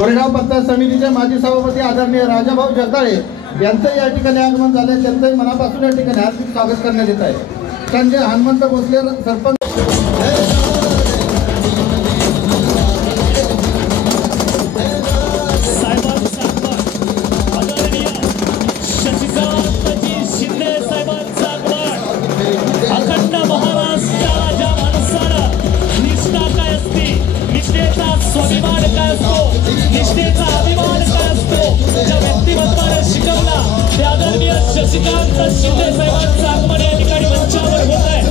कोरेगाव पंचायत समितीचे माजी सभापती आदरणीय राजाभाऊ जगदाळे यांचं या ठिकाणी आगमन झाले, त्यांचंही मनापासून या ठिकाणी हार्दिक स्वागत करण्यात येत आहे। संजय हनुमंत भोसले सरपंच स्वाभिमान काय असतो, निष्ठेचा अभिमान काय असतो, ज्या व्यक्तिमत्वाने शिकवला ते आदरणीय शशिकांत शिंदे साहेबांचं आगमन या ठिकाणी मंचावर होत आहे।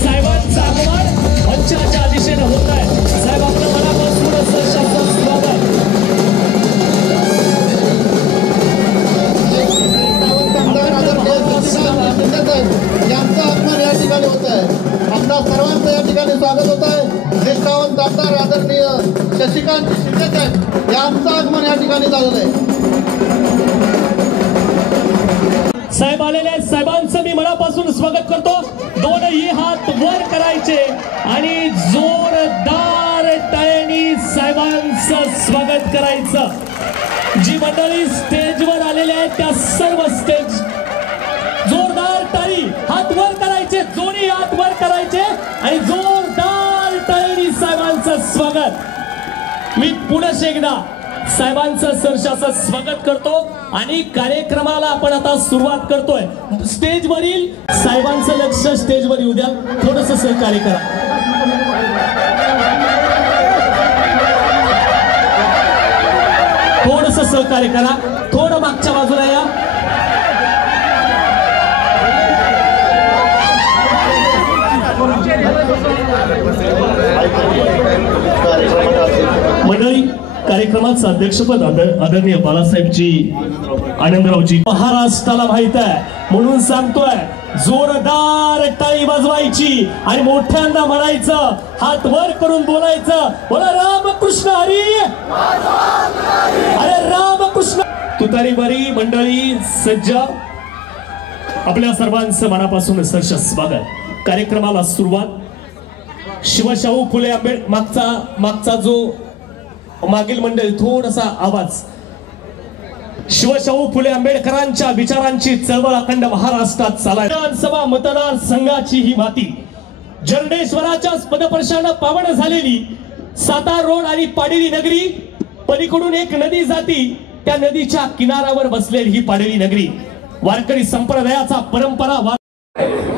साहेबांचं आगमन मंचाच्या दिशेने होत आहे। साहेब आपलं मनापासून सहर्षाचं स्वागत। यांचं आगमन या ठिकाणी होत आहे। आपल्या सर्वांचं या ठिकाणी स्वागत होत आहे। निष्ठावंत आमदार आदरणीय शशिकांत शिंदे साहेब यांचं आगमन या ठिकाणी झालेलं आहे। साहेब आलेले आहेत, साहेबांचं मी मनापासून स्वागत करतो। दोनही हात वर करायचे आणि जोरदार टाळ्यांनी साहेबांचं स्वागत करायचं। जी मंडळी स्टेजवर आलेले आहेत त्या सर्व स्टेज जोरदार टाळी, हात वर करायचे, दोन्ही हात वर करायचे आणि जोरदार टाळ्यांनी साहेबांचं स्वागत। मी पुन्हा एकदा साहेबांचं सहर्षाचं स्वागत करतो आणि कार्यक्रमाला आपण आता सुरुवात करतोय। स्टेजवरील साहेबांचं लक्ष स्टेजवर येऊ द्या, थोडंसं सहकार्य करा। थोडंसं सहकार्य करा, थोडं मागच्या बाजूला या। मंडळी, कार्यक्रमाचं अध्यक्षपद आदरणीय बाळासाहेबजी आनंदरावजी महाराष्ट्राला माहित आहे म्हणून सांगतोय, जोरदार टाळी वाजवायची आणि मोठ्यांदा म्हणायचं, हात वर करून बोलायचं, बोला रामकृष्ण हरी, अरे रामकृष्ण। तुतारी बरी मंडळी सज्ज, आपल्या सर्वांचं मनापासून सहर्ष स्वागत। कार्यक्रमाला सुरुवात। शिवशाहू फुले मागचा जो मागील मंडळी थोडासा आवाज। शिवशाहू फुले आंबेडकरांच्या विचारांची चळवळ अखंड महाराष्ट्रात चालली। विधानसभा मतदार संघाची ही माती जरडेश्वराच्या पदस्पर्शाने पावन झालेली सातार रोड आणि पाडेली नगरी, पलीकडून एक नदी जाती, त्या नदीच्या किनाऱ्यावर बसलेली ही पाडेली नगरी वारकरी संप्रदायाचा परंपरा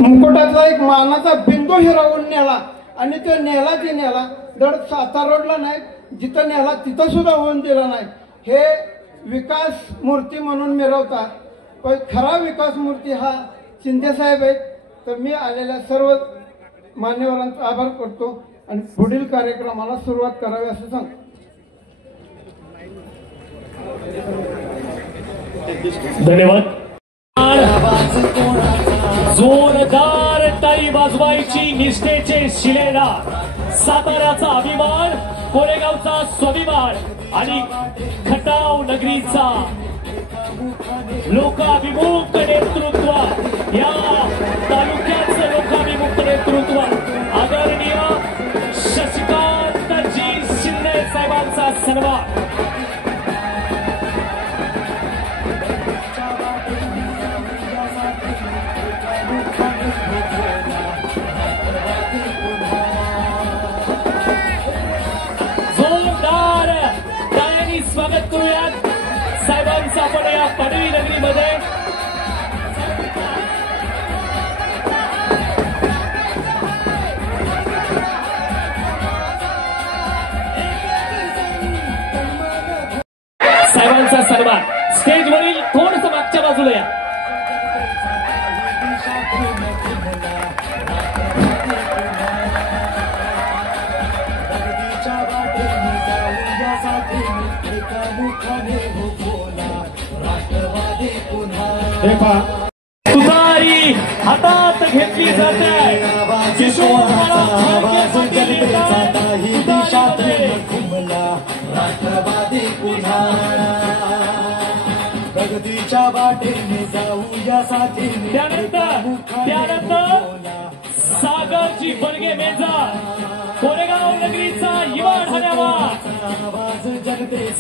मुकुटाचा एक मानाचा बिंदू हिरावून नेला आणि तो नेला ती नेला, दड सातार रोडला नाही, जिथं नेला तिथं सुद्धा होऊन दिला नाही। हे विकास मूर्ती म्हणून मिरवतात, पण खरा विकास मूर्ती हा शिंदे साहेब आहेत। तर मी आलेल्या सर्व मान्यवरांचा आभार करतो आणि पुढील कार्यक्रमाला सुरुवात करावी असं सांगतो। धन्यवाद। जोरदार टाळी वाजवायची, निष्ठेचे शिलेदार, साताऱ्याचा अभिमान, कोरेगावचा स्वाभिमान आणि खटाव नगरीचा लोकाभिमुख नेतृत्व, या तालुक्याचं लोकाभिमुख नेतृत्व आदरणीय शशिकांतजी शिंदे साहेबांचा सन्मान। स्वागत करूयात साहेबांचं आपण या पाडवी नगरीमध्ये। साहेबांचा सन्मान स्टेजवरील थोडंसं मागच्या बाजूला या। तुतारी हातात घेतली जाते, किशोर राष्ट्रवादी पुन्हा प्रगतीच्या वाटेने जाऊया साथी। त्यानंतर सागरची बडगे मेजा कोरेगाव नगरीचा युवा ठाण्यावा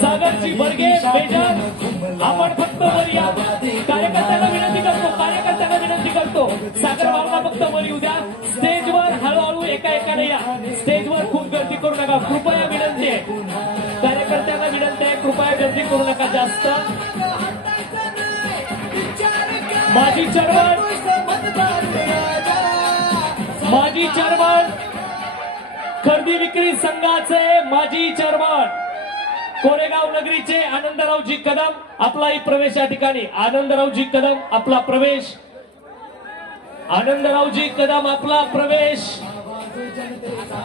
सागरची बर्गे बेजान आपण फक्त वर या. कार्यकर्त्यांना विनंती करतो सागर भावना फक्त वर येऊ द्या. स्टेजवर हळूहळू एकाने या. स्टेजवर खूप गर्दी करू नका, कृपया विनंती आहे. कार्यकर्त्यांना विनंती आहे, कृपया गर्दी करू नका जास्त. माजी चेअरमन खरेदी विक्री संघाचे माजी चेअरमन कोरेगाव नगरीचे आनंदरावजी कदम आपलाही प्रवेश या ठिकाणी. आनंदरावजी कदम आपला प्रवेश.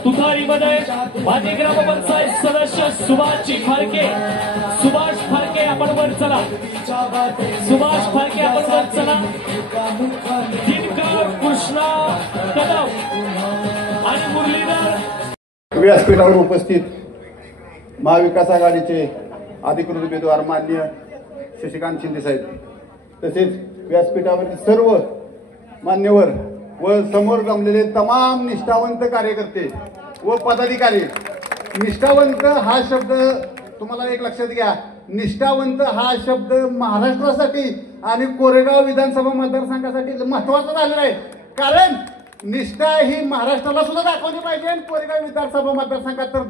तुथारीमध्ये माजी ग्रामपंचायत सदस्य सुभाष फाळके आपण वर चला. दिनकर कृष्णा कदम आणि मुरलीधर. व्यासपीठावर उपस्थित महाविकास आघाडीचे अधिकृत उमेदवार माननीय शशिकांत शिंदे साहेब, तसेच व्यासपीठावरील सर्व मान्यवर व समोर जमलेले तमाम निष्ठावंत कार्यकर्ते व पदाधिकारी. निष्ठावंत हा शब्द तुम्हाला एक लक्षात घ्या. निष्ठावंत हा शब्द महाराष्ट्रासाठी आणि कोरेगाव विधानसभा मतदारसंघासाठी महत्वाचा झालेला आहे. कारण निष्ठा ही महाराष्ट्राला सुद्धा दाखवली पाहिजे आणि कोरेगाव विधानसभा मतदारसंघात तर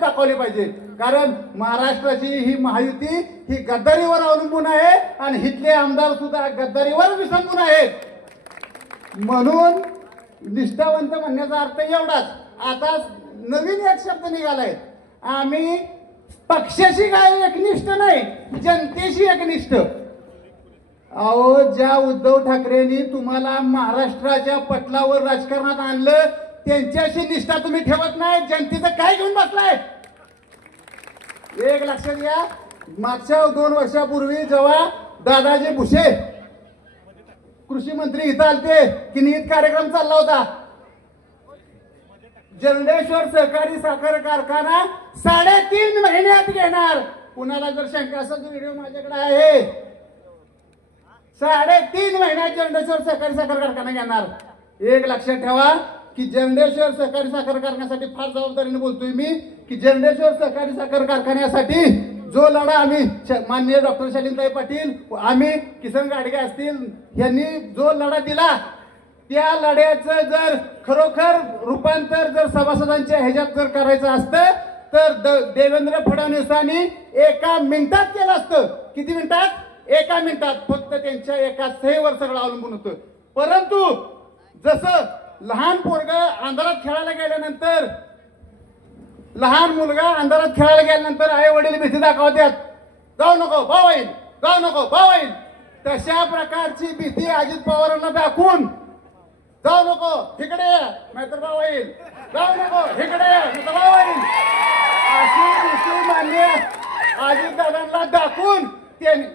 दाखवली पाहिजे. कारण महाराष्ट्राची ही महायुती ही गद्दारीवर अवलंबून आहे आणि इथले आमदार सुद्धा गद्दारीवर विसंबून आहेत. म्हणून निष्ठावंत म्हणण्याचा अर्थ एवढाच. आता नवीन एक शब्द निघालाय, आम्ही पक्षाशी काय एकनिष्ठ नाही, जनतेशी एकनिष्ठ. अहो, ज्या उद्धव ठाकरेंनी तुम्हाला महाराष्ट्राच्या पटलावर राजकारणात आणलं त्यांच्याशी निष्ठा तुम्ही ठेवत नाही, जनतेचं काय घेऊन बसलाय. एक लक्षात घ्या, मागच्या 2 वर्षापूर्वी जेव्हा दादाजी भुसे कृषी मंत्री इथं आलते की निहित कार्यक्रम चालला होता. जरंडेश्वर सहकारी साखर कारखाना 3.5 महिन्यात घेणार. कुणाला जर शंका असेल तर व्हिडिओ माझ्याकडे आहे. 3.5 महिन्यात जरंडेश्वर सहकारी साखर कारखाना घेणार. एक लक्षात ठेवा की जरंडेश्वर सहकारी साखर कारखान्यासाठी फार जबाबदारीने बोलतोय मी की जरंडेश्वर सहकारी साखर कारखान्यासाठी जो लढा आम्ही माननीय डॉक्टर शालिनताई पाटील, आम्ही किसन गाडगे असतील यांनी जो लढा दिला, त्या लढ्याचं जर खरोखर रूपांतर जर सभासदांच्या ह्याच्यात जर करायचं असतं तर देवेंद्र फडणवीसांनी 1 मिनिटात केलं असतं. किती मिनिटात? 1 मिनिटात. फक्त त्यांच्या एका सहीवर सगळं अवलंबून होतं. परंतु जसं लहान मुलगा अंधारात खेळायला गेल्यानंतर आई वडील भीती दाखवतात, जाऊ नको भाऊ येईल. तशा प्रकारची भीती अजित पवारांना दाखवून जाऊ नको इकडे नाहीतर भाऊ येईल, जाऊ नको इकडे नाहीतर भाऊ येईल, अशी भीती मान्य अजित दादांना दाखवून त्यांनी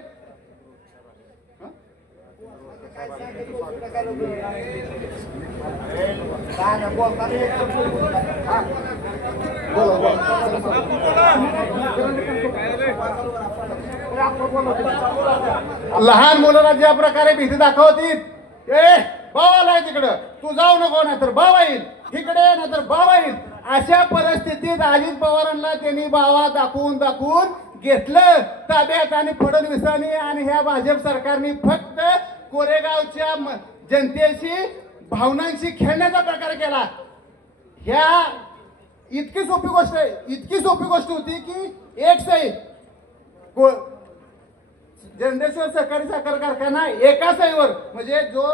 लहान मुलांना ज्या प्रकारे भीती दाखवती, भाव आलाय तिकडं तू जाऊ नको नाहीतर भाव येईल, इकडे नाहीतर भाव येईल. अशा परिस्थितीत अजित पवारांना त्यांनी भावा दाखवून घेतलं ताब्यात आणि फडणवीसांनी आणि ह्या भाजप सरकारने फक्त कोरेगावच्या जनतेशी भावनांशी खेळण्याचा प्रकार केला. ह्या इतकी सोपी गोष्ट होती की एक सही जरंडेश्वर सहकारी साखर कारखाना एका सहीवर, म्हणजे जो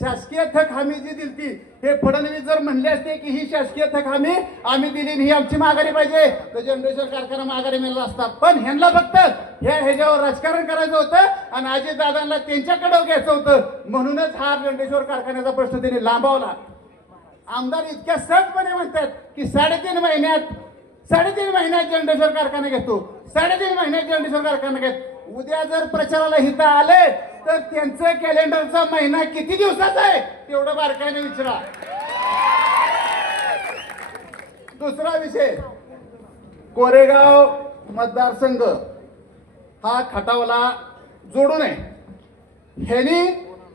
शासकीय थक हमी जी दिली हे फडणवीस जर म्हणले असते की ही शासकीय थक हमी आम्ही दिली ही आमची माघारी पाहिजे तर जरंडेश्वर कारखाना माघारी मिळाला असता. पण ह्यांना फक्त ह्याच्यावर राजकारण करायचं होतं आणि अजित दादांना त्यांच्याकडे घ्यायचं होतं. म्हणूनच हा जरंडेश्वर कारखान्याचा प्रश्न त्यांनी लांबवला. आमदार इतक्या सहजपणे म्हणतात की 3.5 महिन्यात जरंडेश्वर कारखाना घेतो, 3.5 महिन्यात जरंडेश्वर कारखाना घेतो. उद्या जर प्रचाराला हिता आले तर त्यांचं कॅलेंडरचा महिना किती दिवसाचा आहे तेवढं बारकाईने विचारा. दुसरा विषय, कोरेगाव मतदारसंघ हा खटावला जोडू नये. ह्यांनी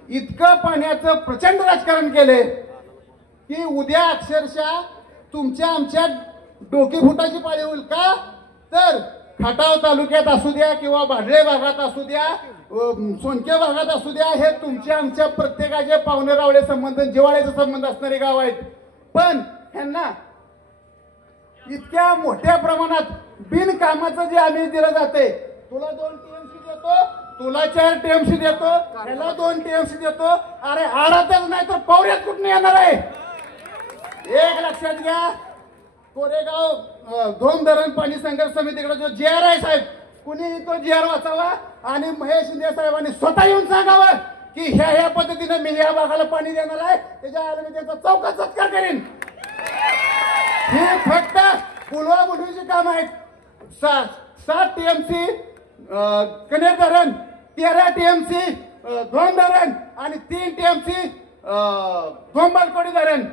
इतकं पाण्याचं प्रचंड राजकारण केले की उद्या अक्षरशः तुमच्या आमच्या डोकी फुटाची पाळी होईल का? तर खटाव तालुक्यात असू द्या किंवा भाडळे भागात असू द्या, सोनके भागात असू द्या, हे तुमच्या आमच्या प्रत्येकाचे पाहुणे रावळे संबंध, जिव्हाळ्याचे संबंध असणारे गाव आहेत. पण ह्यांना इतक्या मोठ्या प्रमाणात बिनकामाचं जे आम्ही दिलं जाते, तुला 2 टीएमसी देतो, तुला 4 टीएमसी देतो, त्याला 2 टीएमसी देतो. अरे आडातच नाही तर पवऱ्यात कुठून येणार आहे? एक लक्षात घ्या, कोरेगाव धोम धरण पाणी संघर्ष समितीकडे जो JR आहे साहेब, कुणी तो JR वाचावा आणि महेश शिंदे साहेबांनी स्वतः येऊन सांगावं की ह्या पद्धतीने मी या भागाला पाणी देणार आहे, त्याच्या आला मी त्याचा चौकात सत्कार करेन. हे फक्त पुलवा बुलवीचे काम आहेत. 7 टीएमसी कनेर धरण, 13 टीएमसी धोम धरण आणि 3 टीएमसी धोंबलकोडी धरण.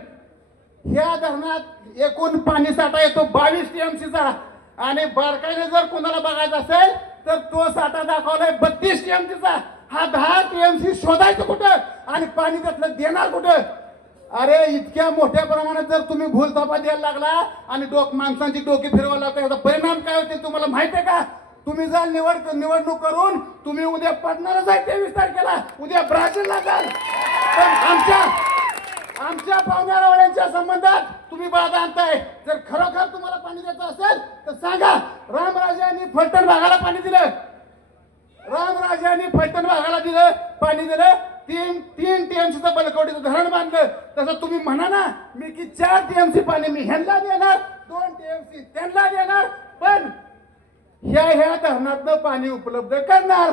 ह्या धरणात एकूण पाणी साठा येतो 22 टीएमसीचा. आणि बारकाईने जर कोणाला बघायचं असेल तर तो साठा दाखवलाय 32 टीएमसीचा. हा 10 टीएमसी शोधायचं कुठं आणि पाणी त्यातलं देणार कुठं? अरे इतक्या मोठ्या प्रमाणात जर तुम्ही भूलथापा द्यायला लागला आणि माणसांची डोकी फिरवायला लागता, याचा परिणाम काय होते तुम्हाला माहिती आहे का? तुम्ही जाल निवडणूक करून, तुम्ही उद्या पडणारच आहे 23 तारखेला, उद्या ब्राझीलला जाल. पण आमच्या पाहुण्या रावळ्यांच्या संबंधात तुम्ही बाधा आणताय. जर खरोखर तुम्हाला पाणी द्यायचं असेल तर सांगा. रामराजांनी फलटण भागाला पाणी दिलं, रामराजांनी फलटण भागाला पाणी दिलं. 3 टीएमसीचं बलकवडीचं धरण बांधलं. तसं तुम्ही म्हणा ना मी की 4 टीएमसी पाणी मी ह्यांना देणार, 2 टीएमसी त्यांना देणार, पण ह्या धरणातलं पाणी उपलब्ध करणार.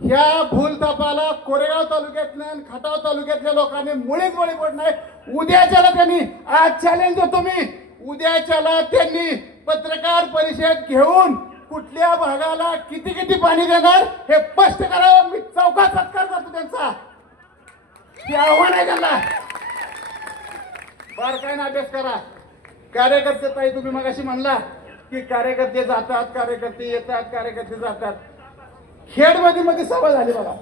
ह्या भूलथापाला कोरेगाव तालुक्यातल्या आणि खटाव तालुक्यातल्या लोकांनी मुळीच बळी पडत नाही. उद्याच्याला त्यांनी, आज चॅलेंज देतो मी, उद्याच्याला त्यांनी पत्रकार परिषद घेऊन कुठल्या भागाला किती पाणी देणार हे स्पष्ट करावं. मी चौकात सत्कार करतो त्यांचा. ते आव्हान आहे त्यांना. बारकाईने अभ्यास करा. कार्यकर्ते ताई, तुम्ही मगाशी म्हणला की कार्यकर्ते जातात, कार्यकर्ते येतात, कार्यकर्ते जातात. खेडमध्ये सभा झाली बघा.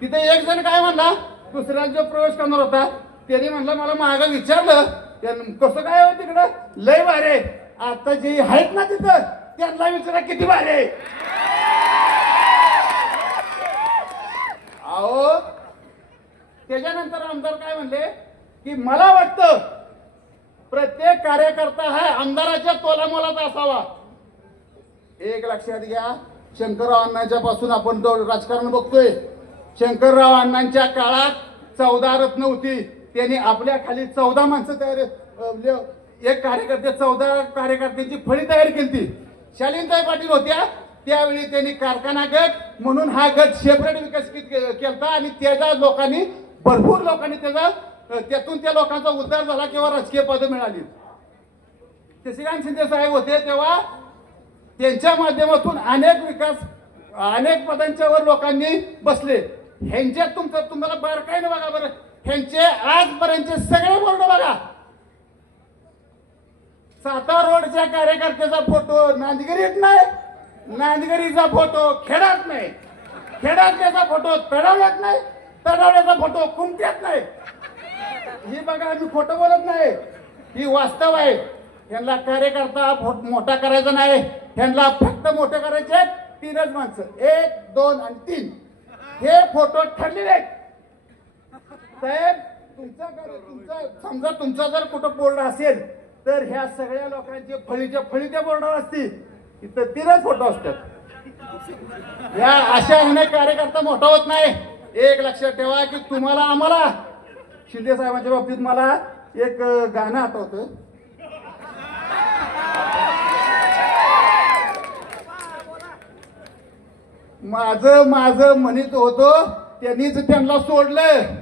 तिथे एक जण काय म्हणला, दुसऱ्या जो प्रवेश करणार होता त्यांनी म्हणलं मला मागं विचारलं कसं काय हो तिकडं, लय भारे. आता जे आहेत ना तिथं त्यांना विचारा किती भारे. अहो त्याच्यानंतर आमदार काय म्हणले की मला वाटतं प्रत्येक कार्यकर्ता हा आमदाराच्या तोलामोलाचा असावा. एक लक्षात घ्या, शंकरराव अण्णांच्या पासून आपण राजकारण बघतोय. शंकरराव अण्णांच्या काळात 14 रत्न होती. त्यांनी आपल्या खाली 14 माणसं तयार, एक कार्यकर्ते 14 कार्यकर्त्यांची फळी तयार केली. शालिनताई पाटील होत्या त्यावेळी त्यांनी कारखाना गट म्हणून हा गट सेपरेट विकसित केला आणि त्याच्या लोकांनी, भरपूर लोकांनी त्यातून त्या लोकांचा उद्धार झाला किंवा राजकीय पद मिळाली. शशिकांत शिंदे साहेब होते तेव्हा त्यांच्या माध्यमातून अनेक पदांच्या वर लोकांनी बसले. ह्यांच्यात तुम्हाला बारकाईने बघा बरं, ह्यांचे आजपर्यंतचे सगळे बोर्ड बघा. सातारा रोडच्या कार्यकर्त्याचा फोटो नांदगिरीत नाही, नांदगिरीचा फोटो खेडात नाही, खेडातल्याचा फोटो तडवल्यात नाही, तडवल्याचा फोटो कुमट्यात नाही. ही बघा, आम्ही खोटं बोलत नाही, ही वास्तव आहे. ह्यांना कार्यकर्ता मोठा करायचा नाही, ह्यांना फक्त मोठे करायचे 3च माणसं, 1, 2 आणि 3. हे फोटो ठरलेले आहेत. साहेब समजा तुमचा जर कुठं बोर्ड असेल तर ह्या सगळ्या लोकांचे फळी त्या बोर्डावर असतील, इथं 3च फोटो असतात. या अशा ह्याने कार्यकर्ता मोठा होत नाही. एक लक्षात ठेवा की तुम्हाला, आम्हाला शिंदे साहेबांच्या बाबतीत मला एक गाणं आठवतं. माझं म्हणत होतो त्यांनीच त्यांना सोडलं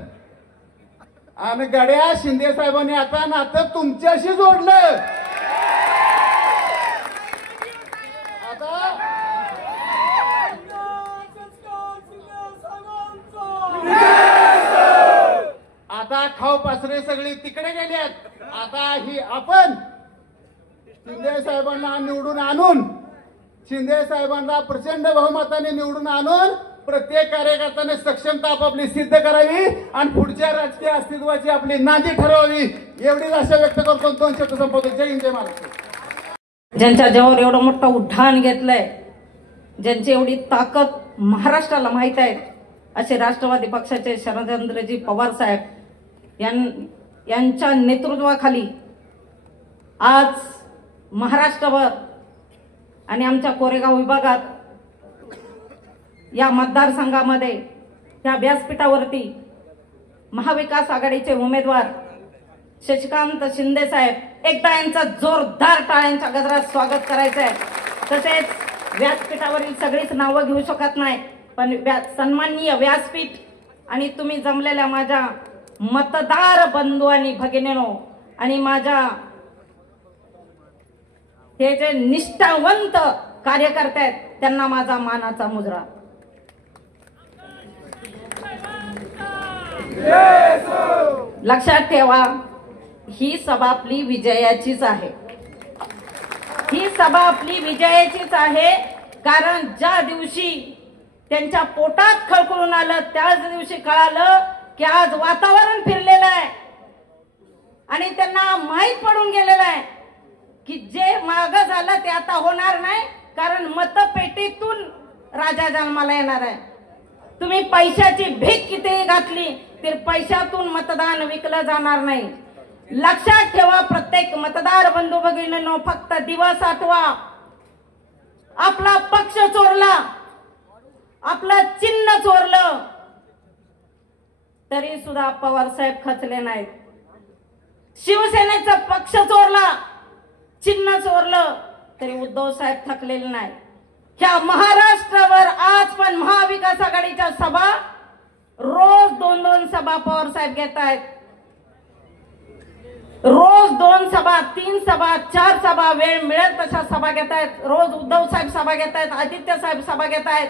आणि गड्या शिंदे साहेबांनी आता नातं तुमच्याशी जोडलं. आता खाऊ पासरे सगळी तिकडे गेल्यात. आता ही आपण शिंदे साहेबांना निवडून आणून, शिंदे साहेबांना प्रचंड बहुमताने निवडून आणून प्रत्येक कार्यकर्त्याने सक्षमता आपापली सिद्ध करावी आणि पुढच्या राजकीय अस्तित्वाची आपली नांदी ठरवावी, एवढीच आशा व्यक्त करतो. 2 शब्द संपवतो. जय हिंद, जय महाराष्ट्र. ज्यांच्या जेव्हा एवढं मोठं उड्डाण घेतलंय, ज्यांची एवढी ताकद महाराष्ट्राला माहित आहे, असे राष्ट्रवादी पक्षाचे शरदचंद्रजी पवार साहेब यांच्या नेतृत्वाखाली आज महाराष्ट्रभर आणि आमच्या कोरेगाव विभागात या मतदारसंघामध्ये त्या व्यासपीठावरती महाविकास आघाडीचे उमेदवार शशिकांत शिंदे साहेब, एकदा यांचं जोरदार टाळ्यांच्या गजरात स्वागत करायचं आहे. तसेच व्यासपीठावरील सगळीच नावं घेऊ शकत नाही, पण सन्माननीय व्यासपीठ आणि तुम्ही जमलेल्या माझ्या मतदार बंधू आणि भगिनींनो आणि माझ्या हे जे निष्ठावंत कार्यकर्ते आहेत, त्यांना माझा मानाचा मुजरा. लक्षात ठेवा, ही सभा आपली विजयाचीच आहे. ही सभा आपली विजयाचीच आहे, कारण ज्या दिवशी त्यांच्या पोटात खळखळून आलं त्याच दिवशी कळालं की आज वातावरण फिरलेलं आहे आणि त्यांना माहीत पडून गेलेलं आहे की जे मागं झालं ते आता होणार नाही, कारण मतपेटीतून राजा जन्माला येणार आहे. तुम्ही पैशाची भीक किती घातली तर पैशातून मतदान विकलं जाणार नाही. लक्षात ठेवा, प्रत्येक मतदार बंधू भगिनींनो, फक्त दिवस आठवा. आपला पक्ष चोरला, आपलं चिन्ह चोरलं, तरी सुद्धा पवार साहेब खचले नाहीत. शिवसेनेचा पक्ष चोरला, चिन्ह चोरलं, तरी उद्धव साहेब थकलेले नाही. ह्या महाराष्ट्रावर आज पण महाविकास आघाडीच्या सभा रोज 2-2 सभा पवार साहेब घेत आहेत. रोज 2 सभा, 3 सभा, 4 सभा, वेळ मिळेल तशा सभा घेत आहेत. रोज उद्धव साहेब सभा घेत आहेत, आदित्य साहेब सभा घेत आहेत.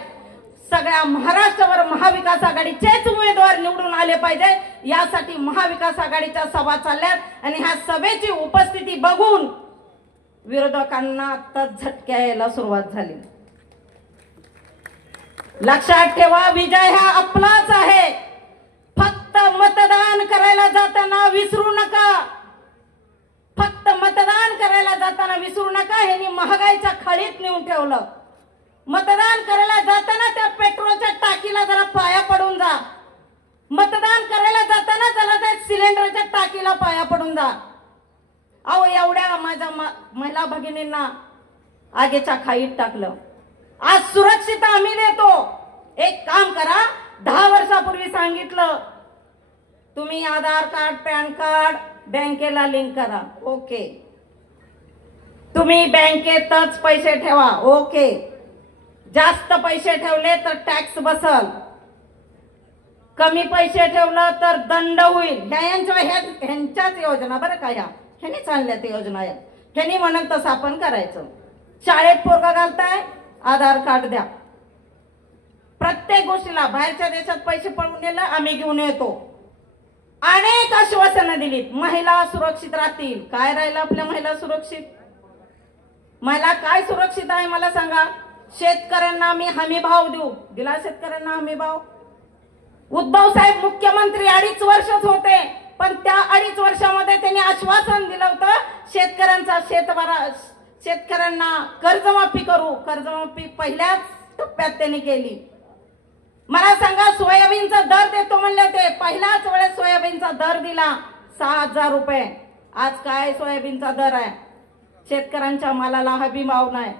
सगळ्या महाराष्ट्रावर महाविकास आघाडीचेच उमेदवार निवडून आले पाहिजे, यासाठी महाविकास आघाडीच्या सभा चालल्यात. आणि ह्या सभेची उपस्थिती बघून विरोधकांना आता झटक्या यायला सुरुवात झाली. लक्षात ठेवा, विजय हा आपलाच आहे. फक्त मतदान करायला जाताना विसरू नका. फक्त मतदान करायला जाताना विसरू नका. ह्यांनी महागाईच्या खालीत नेऊन ठेवलं. मतदान करायला जाताना त्या पेट्रोलच्या टाकीला जरा पाया पडून जा. मतदान करायला जाताना जरा त्या सिलेंडरच्या टाकीला पाया पडून जा. अहो, एवढ्या माझ्या महिला भगिनींना आगीच्या खाईत टाकलं. आज सुरक्षितता आम्ही देतो. एक काम करा, 10 वर्षापूर्वी सांगितलं तुम्ही आधार कार्ड, पॅन कार्ड बँकेला लिंक करा, ओके. तुम्ही बँकेतच पैसे ठेवा, ओके. जास्त पैसे ठेवले तर टॅक्स बसल, कमी पैसे ठेवलं तर दंड होईल. ह्यांच्याच योजना बरं का, ह्यांनी चालल्या ते योजना. ह्यांनी म्हणून तसं आपण करायचं. शाळेत पोरगा घालताय, आधार कार्ड द्या. प्रत्येक गोष्टीला बाहेरच्या देशात पैसे पळून गेलं, आम्ही घेऊन येतो. अनेक आश्वासनं दिलीत, महिला सुरक्षित राहतील. काय राहिलं आपल्या महिला सुरक्षित? महिला काय सुरक्षित आहे मला सांगा? शेतकऱ्यांना आम्ही हमी भाव देऊ. दिला शेतकऱ्यांना हमी भाव? उद्धव साहेब मुख्यमंत्री 2.5 वर्षच होते, पण त्या 2.5 वर्षामध्ये त्यांनी आश्वासन दिलं होतं शेतकऱ्यांचा शेतकऱ्यांना कर्जमाफी करू. कर्जमाफी पहिल्याच टप्प्यात त्यांनी केली. मला सांगा, सोयाबीनचा दर देतो म्हणले होते, पहिल्याच वेळेस सोयाबीनचा दर दिला 6,000 रुपये. आज काय सोयाबीनचा दर आहे? शेतकऱ्यांच्या मालाला हमी भाव नाही,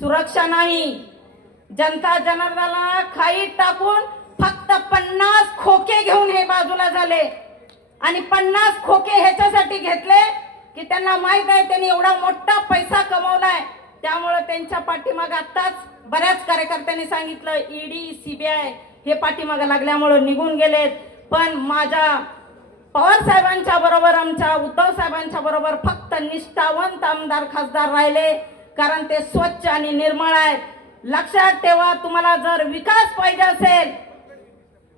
सुरक्षा नाही. जनता जनार्दनाला खाईत टाकून फक्त 50 खोके घेऊन हे बाजूला झाले. आणि 50 खोके ह्याच्यासाठी घेतले की त्यांना माहित आहे त्यांनी एवढा मोठा पैसा कमवलाय, त्यामुळे त्यांच्या पाठीमागे आताच बऱ्याच कार्यकर्त्यांनी सांगितलं ईडी, सीबीआय हे पाठीमागे लागल्यामुळे निघून गेलेत. पण माझ्या पवार साहेबांच्या बरोबर, आमच्या उद्धव साहेबांच्या बरोबर फक्त निष्ठावंत आमदार खासदार राहिले, कारण ते स्वच्छ आणि निर्मळ आहेत. लक्षात ठेवा, तुम्हाला जर विकास पाहिजे असेल,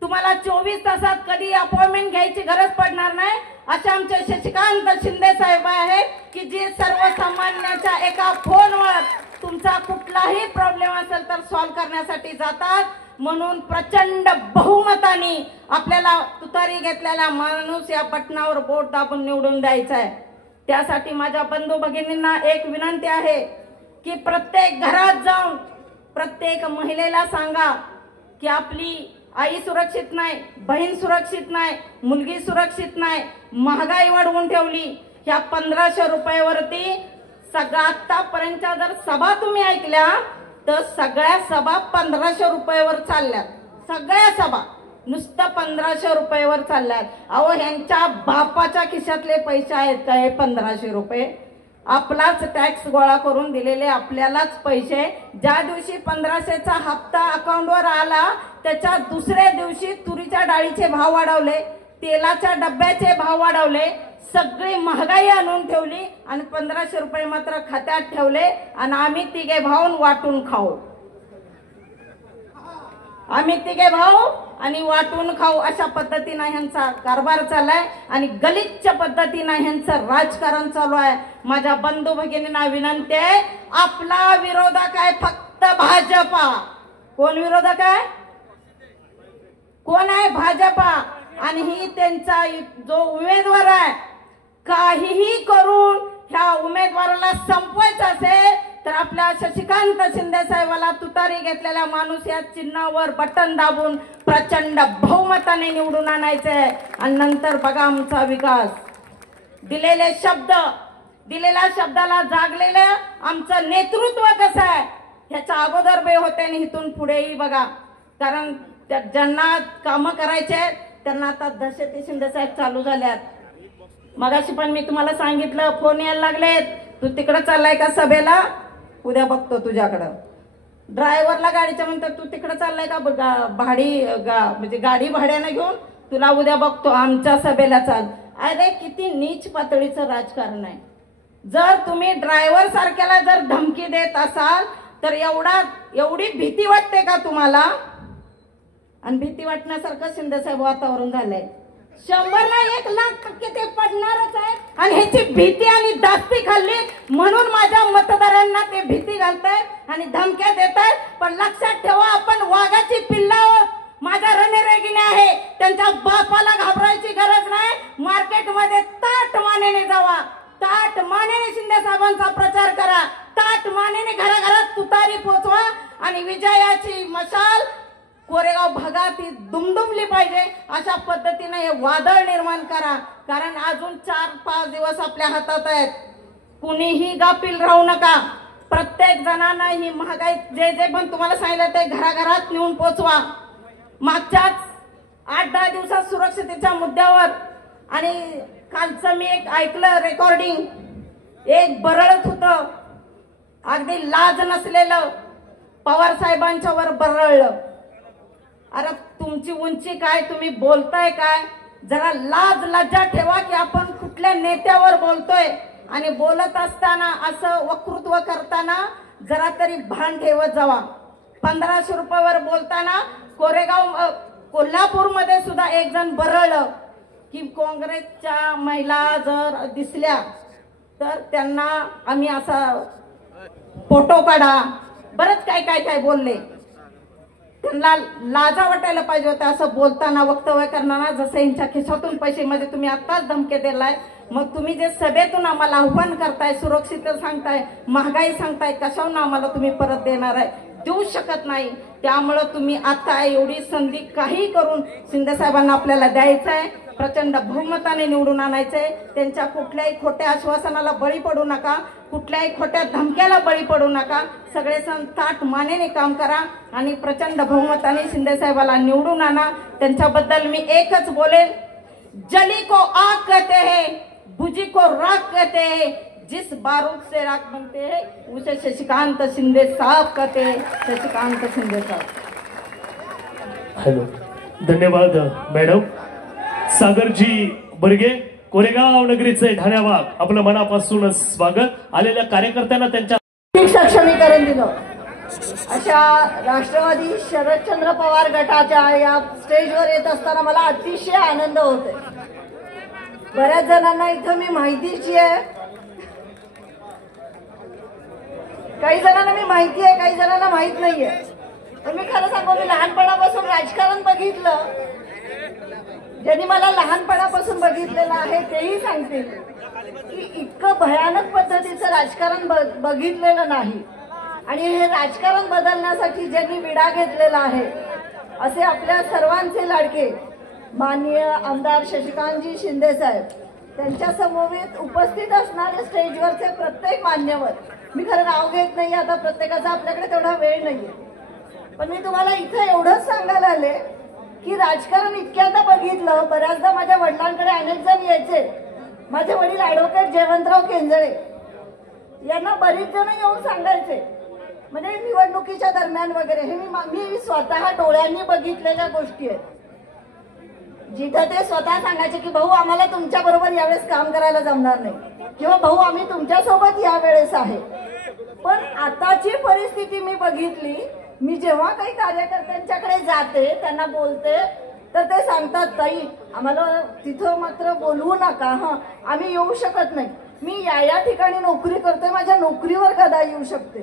तुम्हाला 24 तासात कधी अपॉइंटमेंट घ्यायची गरज पडणार नाही. असे आमचे शशिकांत शिंदे साहेब आहेत की जे सर्वसामान्यांच्या एका फोनवर तुमचा कुठलाही प्रॉब्लेम असेल तर सॉल्व्ह करण्यासाठी जातात. म्हणून प्रचंड बहुमताने आपल्याला तुतारी घेतलेला माणूस या बटनावर बोट दाबून निवडून द्यायचा आहे. त्यासाठी माझ्या बंधू भगिनींना एक विनंती आहे की प्रत्येक घरात जाऊन प्रत्येक महिलेला सांगा की आपली आई सुरक्षित नाही, बहीण सुरक्षित नाही, मुलगी सुरक्षित नाही, महागाई वाढवून ठेवली. ह्या 1500 रुपयावरती सगळ्या आतापर्यंतच्या जर सभा तुम्ही ऐकल्या तर सगळ्या सभा 1500 रुपयावर चालल्यात. सगळ्या सभा नुसतं 1500 रुपयावर चालल्यात. अहो ह्यांच्या बापाच्या खिशातले पैसे आहेत का हे 1500 रुपये? आपलाच टॅक्स गोळा करून दिलेले आपल्यालाच पैसे. ज्या दिवशी 1500चा हप्ता अकाउंटवर आला त्याच्या दुसऱ्या दिवशी तुरीच्या डाळीचे भाव वाढवले, तेलाच्या डब्याचे भाव वाढवले, सगळी महागाई आणून ठेवली आणि 1500 रुपये मात्र खात्यात ठेवले आणि आम्ही तिघे भाऊन वाटून खाऊ. आम्ही तिघे भाऊ आणि वाटून खाऊ अशा पद्धतीने ह्यांचा कारभार चाललाय आणि गलिच्छ पद्धतीने ह्यांचं राजकारण चालू आहे. माझ्या बंधू भगिनींना विनंती आहे, आपला विरोधक आहे फक्त भाजपा. कोण विरोधक आहे? कोण आहे? भाजपा. आणि ही त्यांचा जो उमेदवार आहे काहीही करून ह्या उमेदवाराला संपवायचं असेल तर आपल्या शशिकांत शिंदे साहेबाला तुतारी घेतलेल्या माणूस या चिन्हावर बटन दाबून प्रचंड बहुमताने निवडून आणायचंय आणि नंतर बघा आमचा विकास. दिलेल्या शब्दाला जागलेलं आमचं नेतृत्व कसं आहे ह्याच्या अगोदर बे होते आणि इथून पुढेही बघा. कारण ज्यांना कामं करायचे आहेत त्यांना आता दहशती शिंदे साहेब चालू झाल्यात. मगाशी पण मी तुम्हाला सांगितलं, फोन यायला लागलेत, तू तिकडे चाललाय का सभेला? उद्या बघतो तुझ्याकडं. ड्रायव्हरला गाडीच्या म्हणतात तू तिकडे चाललाय का म्हणजे गाडी भाड्यानं घेऊन, तुला उद्या बघतो आमच्या सभेला चाल. अरे किती नीच पातळीचं राजकारण आहे. जर तुम्ही ड्रायव्हर सारख्याला जर धमकी देत असाल तर एवढी भीती वाटते का तुम्हाला? आणि भीती वाटण्यासारखं शिंदेसाहेब वातावरण झालंय. 100 ना 1,00,000% ते पडणारच आहे आणि ह्याची भीती आणि दास्ती खाल्ली म्हणून माझ्या मतदारांना ते भीती घालतायत आणि धमक्या देत आहेत. पण लक्षात ठेवा, आपण वाघाची पिल्ला आहोत. माझ्या रणरेगिने आहे, त्यांच्या बापाला घाबरायची गरज नाही. मार्केटमध्ये ताट मानेने जावा, ताट मानेने शिंदे साहेबांचा प्रचार करा, ताट मानेने घराघरात तुतारी पोचवा आणि विजयाची मशाल कोरेगाव भागात ही दुमदुमली पाहिजे अशा पद्धतीने हे वादळ निर्माण करा. कारण अजून 4-5 दिवस आपल्या हातात आहेत. कुणीही गाफील राहू नका. प्रत्येक जणांना ही महागाई जे पण तुम्हाला सांगितलं ते घराघरात नेऊन पोचवा. मागच्याच 8-10 दिवसात सुरक्षितेच्या मुद्द्यावर आणि कालचं मी एक ऐकलं रेकॉर्डिंग, एक बरळत होतं, अगदी लाज नसलेलं पवार साहेबांच्यावर बरळलं. अरे तुमची उंची काय, तुम्ही बोलताय काय? जरा लाज लज्जा ठेवा की आपण कुठल्या नेत्यावर बोलतोय आणि बोलत असताना असं वक्तृत्व करताना जरा तरी भान ठेवत जावा. 1500 रुपयावर बोलताना कोल्हापूरमध्ये सुद्धा एक जण बरळलं की काँग्रेसच्या महिला जर दिसल्या तर त्यांना आम्ही असा फोटो काढा, बरंच काय बोलले. त्यांना लाजा वाटायला पाहिजे होतं असं बोलताना, वक्तव्य करताना. जसं यांच्या खिशातून पैसे म्हणजे तुम्ही आत्ताच धमके दिलाय, मग तुम्ही जे सभेतून आम्हाला आव्हान करताय, सुरक्षितता सांगताय, महागाई सांगताय, कशावरून आम्हाला तुम्ही परत देणार आहे? देऊ शकत नाही. त्यामुळं तुम्ही आता एवढी संधी काही करून शिंदे साहेबांना आपल्याला द्यायचं आहे, प्रचंड बहुमताने निवडून आणायचंय. त्यांच्या कुठल्याही खोट्या आश्वासनाला बळी पडू नका, कुठल्याही खोट्या धमक्याला बळी पडू नका. सगळे सण ताट मानेने काम करा आणि प्रचंड बहुमताने शिंदे साहेबाला निवडून आणा. त्यांच्याबद्दल मी एकच बोलेल, जली को आग कहते हैं, बुझी को राख कहते हैं, जिस बारूद से राख बनते हैं उसे शशिकांत शिंदे साहब कहते हैं. शशिकांत शिंदे साहब. हॅलो, धन्यवाद मॅडम. सागरजी बर्गे, कोरेगाव नगरीचे ठाण्यावाग, आपलं मनापासून स्वागत. आलेल्या कार्यकर्त्यांना त्यांच्या सक्षमीकरण दिलं. अशा राष्ट्रवादी शरदचंद्र पवार गटाच्या या स्टेजवर येत असताना मला अतिशय आनंद होतोय. बऱ्याच जणांना इथं मी माहितीची आहे, काही जणांना मी माहिती आहे, काही जणांना माहित नाहीये. पण मी खरं सांगू, मी लहानपणापासून राजकारण बघितलं. ज्यांनी मला लहानपणापासून बघितलेलं आहे तेही सांगतील की इतकं भयानक पद्धतीचं राजकारण बघितलेलं नाही. आणि हे राजकारण बदलण्यासाठी ज्यांनी विडा घेतलेला आहे असे आपल्या सर्वांचे लाडके माननीय आमदार शशिकांतजी शिंदे साहेब, त्यांच्या समवेत उपस्थित असणारे स्टेजवरचे प्रत्येक मान्यवर, मी खरं नाव घेत नाही, आता प्रत्येकाचा आपल्याकडे तेवढा वेळ नाहीये, पण मी तुम्हाला इथं एवढंच सांगायला आले की राजकारण इतक्यांदा बघितलं. बऱ्याचदा माझ्या वडिलांकडे अनेक जण यायचे. माझे वडील ॲडव्होकेट जयवंतराव केंजळे यांना बरीच जण येऊन सांगायचे, म्हणजे निवडणुकीच्या दरम्यान वगैरे. हे मी स्वतः डोळ्यांनी बघितलेल्या गोष्टी आहेत, जिथं ते स्वतः सांगायचे की भाऊ आम्हाला तुमच्या बरोबर यावेळेस काम करायला जमणार नाही, किंवा भाऊ आम्ही तुमच्यासोबत यावेळेस आहे. पण आताची परिस्थिती मी बघितली. मी जेव्हा काही कार्यकर्त्यांच्याकडे जाते, त्यांना बोलते, तर ते सांगतात ताई आम्हाला तिथं मात्र बोलवू नका, आम्ही येऊ शकत नाही. मी या ठिकाणी नोकरी करते, माझ्या नोकरीवर कदा येऊ शकते.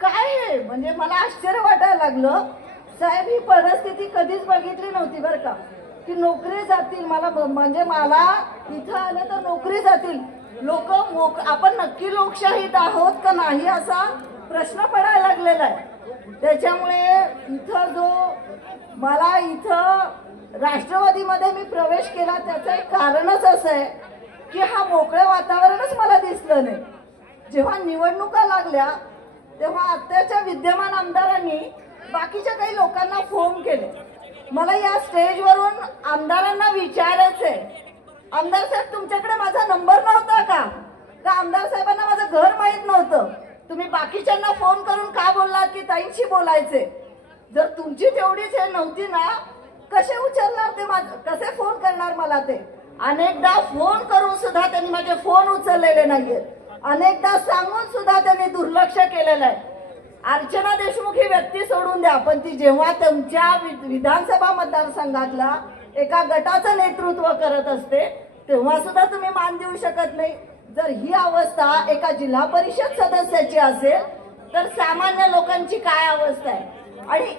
काय आहे म्हणजे मला आश्चर्य वाटायला लागलं. साहेब ही परिस्थिती कधीच बघितली नव्हती बरं का, की नोकरी जातील. मला म्हणजे मला इथं आलं तर नोकरी जातील लोक. आपण नक्की लोकशाहीत आहोत का नाही असा प्रश्न पडायला लागलेला आहे. त्याच्यामुळे मला इथं राष्ट्रवादीमध्ये मी प्रवेश केला त्याचं एक कारणच असं आहे की हा मोकळं वातावरणच मला दिसलं नाही. जेव्हा निवडणुका लागल्या तेव्हा आत्ताच्या विद्यमान आमदारांनी बाकीच्या काही लोकांना फोन केले. मला या स्टेजवरून आमदारांना विचारायचंय, आमदार साहेब तुमच्याकडे माझा नंबर नव्हता का आमदार साहेबांना माझं घर माहित नव्हतं? तुम्ही बाकीच्यांना फोन करून का बोललात की ताईंशी बोलायचे? जर तुमची तेवढीच हे नव्हती ना, कसे उचलणार ते, कसे फोन करणार मला ते? अनेकदा फोन करून सुद्धा त्यांनी माझे फोन उचललेले नाहीये. अनेकदा सांगून सुद्धा त्यांनी दुर्लक्ष केलेलं आहे. अर्चना देशमुख ही व्यक्ती सोडून द्या, पण ती जेव्हा तुमच्या विधानसभा मतदारसंघातला एका गटाचं नेतृत्व करत असते तेव्हा सुद्धा तुम्ही मान देऊ शकत नाही. जर ही अवस्था एका जिल्हा परिषद सदस्याची असेल तर सामान्य लोकांची काय अवस्था आहे? आणि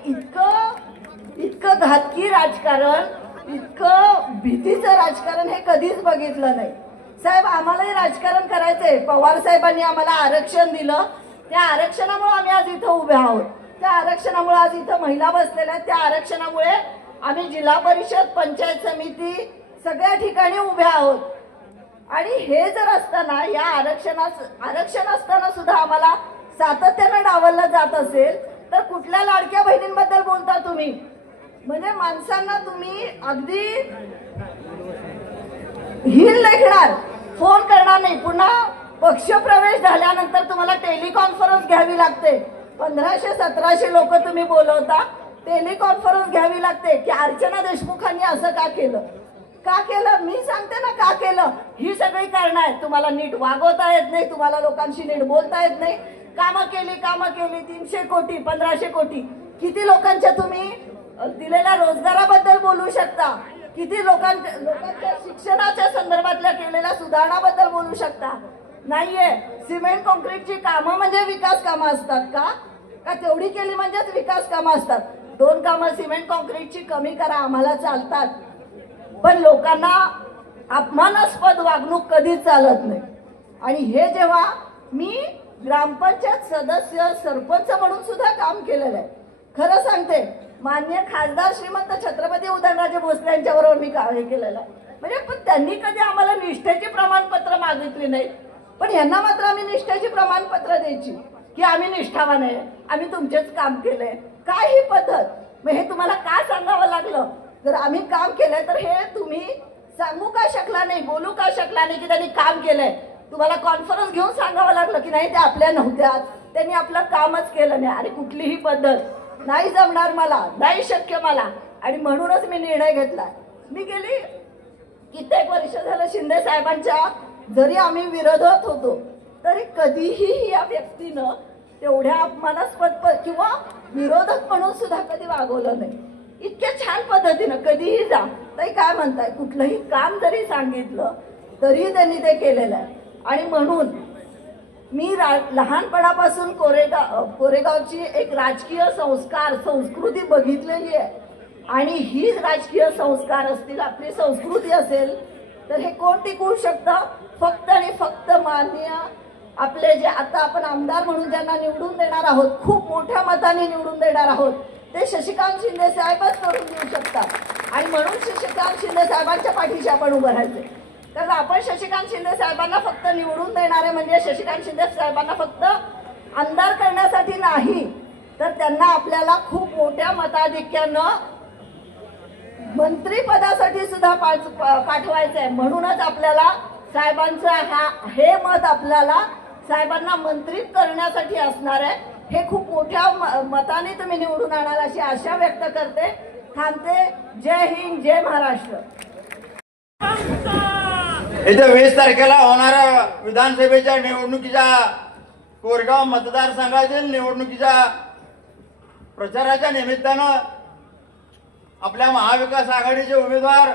इतकं घातकी राजकारण, इतकं भीतीचं राजकारण हे कधीच बघितलं नाही. साहेब आम्हालाही राजकारण करायचंय. पवार साहेबांनी आम्हाला आरक्षण दिलं, त्या आरक्षणामुळे आम्ही आज इथं उभे आहोत. त्या आरक्षणामुळे आज इथं महिला बसलेल्या आहेत. त्या आरक्षणामुळे आम्ही जिल्हा परिषद, पंचायत समिती सगळ्या ठिकाणी उभे आहोत. आणि हे जर असताना या आरक्षण असताना सुद्धा आम्हाला सातत्यानं डावललं जात असेल तर कुठल्या लाडक्या बहिणींबद्दल बोलता तुम्ही? म्हणजे माणसांना तुम्ही अगदी हिल लेखणार, फोन करणार नाही. पुन्हा पक्षप्रवेश झाल्यानंतर तुम्हाला टेलिकॉन्फरन्स घ्यावी लागते. 1500-1700 लोक तुम्ही बोलवता, टेलिकॉन्फरन्स घ्यावी लागते की अर्चना देशमुखांनी असं का केलं. मी सांगते ना का केलं. ही सगळी कारणं आहेत. तुम्हाला नीट वागवता येत नाही, तुम्हाला लोकांशी नीट बोलता येत नाही. कामं केली 300 कोटी 1500 कोटी, किती लोकांच्या तुम्ही दिलेल्या रोजगाराबद्दल बोलू शकता, किती लोकांच्या शिक्षणाच्या संदर्भातल्या केलेल्या सुधारणाबद्दल बोलू शकता? नाहीये. सिमेंट कॉन्क्रीटची कामं म्हणजे विकास कामं असतात का तेवढी केली म्हणजेच विकास कामं असतात? 2 कामं सिमेंट कॉन्क्रीटची कमी करा, आम्हाला चालतात, पण लोकांना अपमानास्पद वागणूक कधीच चालत नाही. आणि हे जेव्हा मी ग्रामपंचायत सदस्य, सरपंच म्हणून सुद्धा काम केलेलं आहे. खरं सांगते, माननीय खासदार श्रीमंत छत्रपती उदयनराजे भोसले यांच्याबरोबर मी काम केलेलं आहे. म्हणजे पण त्यांनी कधी आम्हाला निष्ठेची प्रमाणपत्र मागितली नाही, पण यांना मात्र आम्ही निष्ठेची प्रमाणपत्र द्यायची की आम्ही निष्ठावान आहे, आम्ही तुमचेच काम केलंय. काय ही पद्धत? मग हे तुम्हाला का सांगावं लागलं? जर आम्ही काम केलंय तर हे तुम्ही सांगू का शकला नाही, बोलू का शकला नाही की त्यांनी काम केलंय? तुम्हाला कॉन्फरन्स घेऊन सांगावं लागलं की नाही, त्या आपल्या नव्हत्या, त्यांनी आपलं कामच केलं नाही. आणि कुठलीही पद्धत नाही जमणार मला, नाही शक्य मला. आणि म्हणूनच मी निर्णय घेतला. मी गेली कित्येक वर्ष झालं शिंदे साहेबांच्या जरी आम्ही विरोधात होतो तरी कधीही या व्यक्तीनं तेवढ्या अपमानास्पद किंवा विरोधक म्हणून सुद्धा कधी वागवलं नाही. इतक्या छान पद्धतीनं कधीही जा ताई काय म्हणताय, कुठलंही काम जरी सांगितलं तरी त्यांनी ते केलेलं आहे. आणि म्हणून मी लहानपणापासून कोरेगावची एक राजकीय संस्कृती बघितलेली आहे आणि ही राजकीय संस्कार असतील, आपली संस्कृती असेल तर हे कोण टिकवू शकतं? फक्त आणि फक्त माननीय आपले जे आता आपण आमदार म्हणून ज्यांना निवडून देणार आहोत, खूप मोठ्या मताने निवडून देणार आहोत, ते शशिकांत शिंदे साहेबच करून देऊ शकतात आणि म्हणून शशिकांत शिंदे साहेबांच्या पाठीशी आपण उभं राहायचे. कारण आपण शशिकांत शिंदे साहेबांना फक्त निवडून देणारे म्हणजे शशिकांत शिंदे साहेबांना फक्त आमदार करण्यासाठी नाही, तर त्यांना आपल्याला खूप मोठ्या मताधिक्यानं मंत्रिपदासाठी सुद्धा पाठवायचं आहे. म्हणूनच आपल्याला साहेबांचं हे मत आपल्याला साहेबांना मंत्रित करण्यासाठी असणार आहे. हे खूप मोठ्या मताने तुम्ही निवडून आणाल अशी आशा व्यक्त करते. थांबते. जय हिंद, जय महाराष्ट्र. येत्या 20 तारखेला होणाऱ्या विधानसभेच्या निवडणुकीच्या कोरेगाव मतदारसंघातील निवडणुकीच्या प्रचाराच्या निमित्तानं आपल्या महाविकास आघाडीचे उमेदवार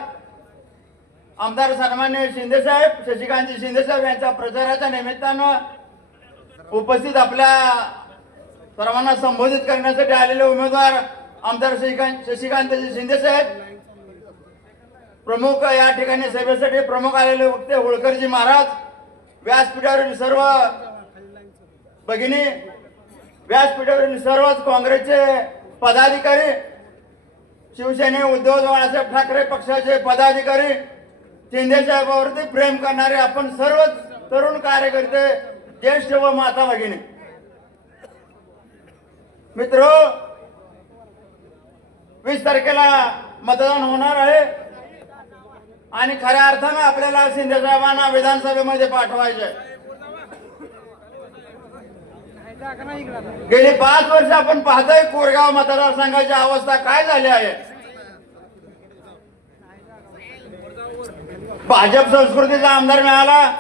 आमदार सन्मान्य शिंदेसाहेब, शशिकांत शिंदेसाहेब यांच्या प्रचाराच्या निमित्तानं उपस्थित आपल्या सर्वांना संबोधित करण्यासाठी आलेले उमेदवार आमदार शशिकांत शिंदेसाहेब, प्रमुख या ठिकाणी सभेसाठी प्रमुख आलेले वक्ते होळकरजी महाराज, व्यासपीठावरील सर्व भगिनी, व्यासपीठावरील सर्वच काँग्रेसचे पदाधिकारी, शिवसेने उद्धव बाळासाहेब ठाकरे पक्षाचे पदाधिकारी, शिंदेसाहेबांवरती प्रेम करणारे आपण सर्वच तरुण कार्यकर्ते, ज्येष्ठ व माता भगिनी, मित्र, 20 तारखेला मतदान होणार आहे आणि खऱ्या अर्थानं आपल्याला शिंदेसाहेबांना विधानसभेमध्ये पाठवायचे. गेली 5 वर्ष आपण पाहतोय कोरेगाव मतदारसंघाची अवस्था काय झाली आहे. भाजप संस्कृतीचा आमदार मिळाला,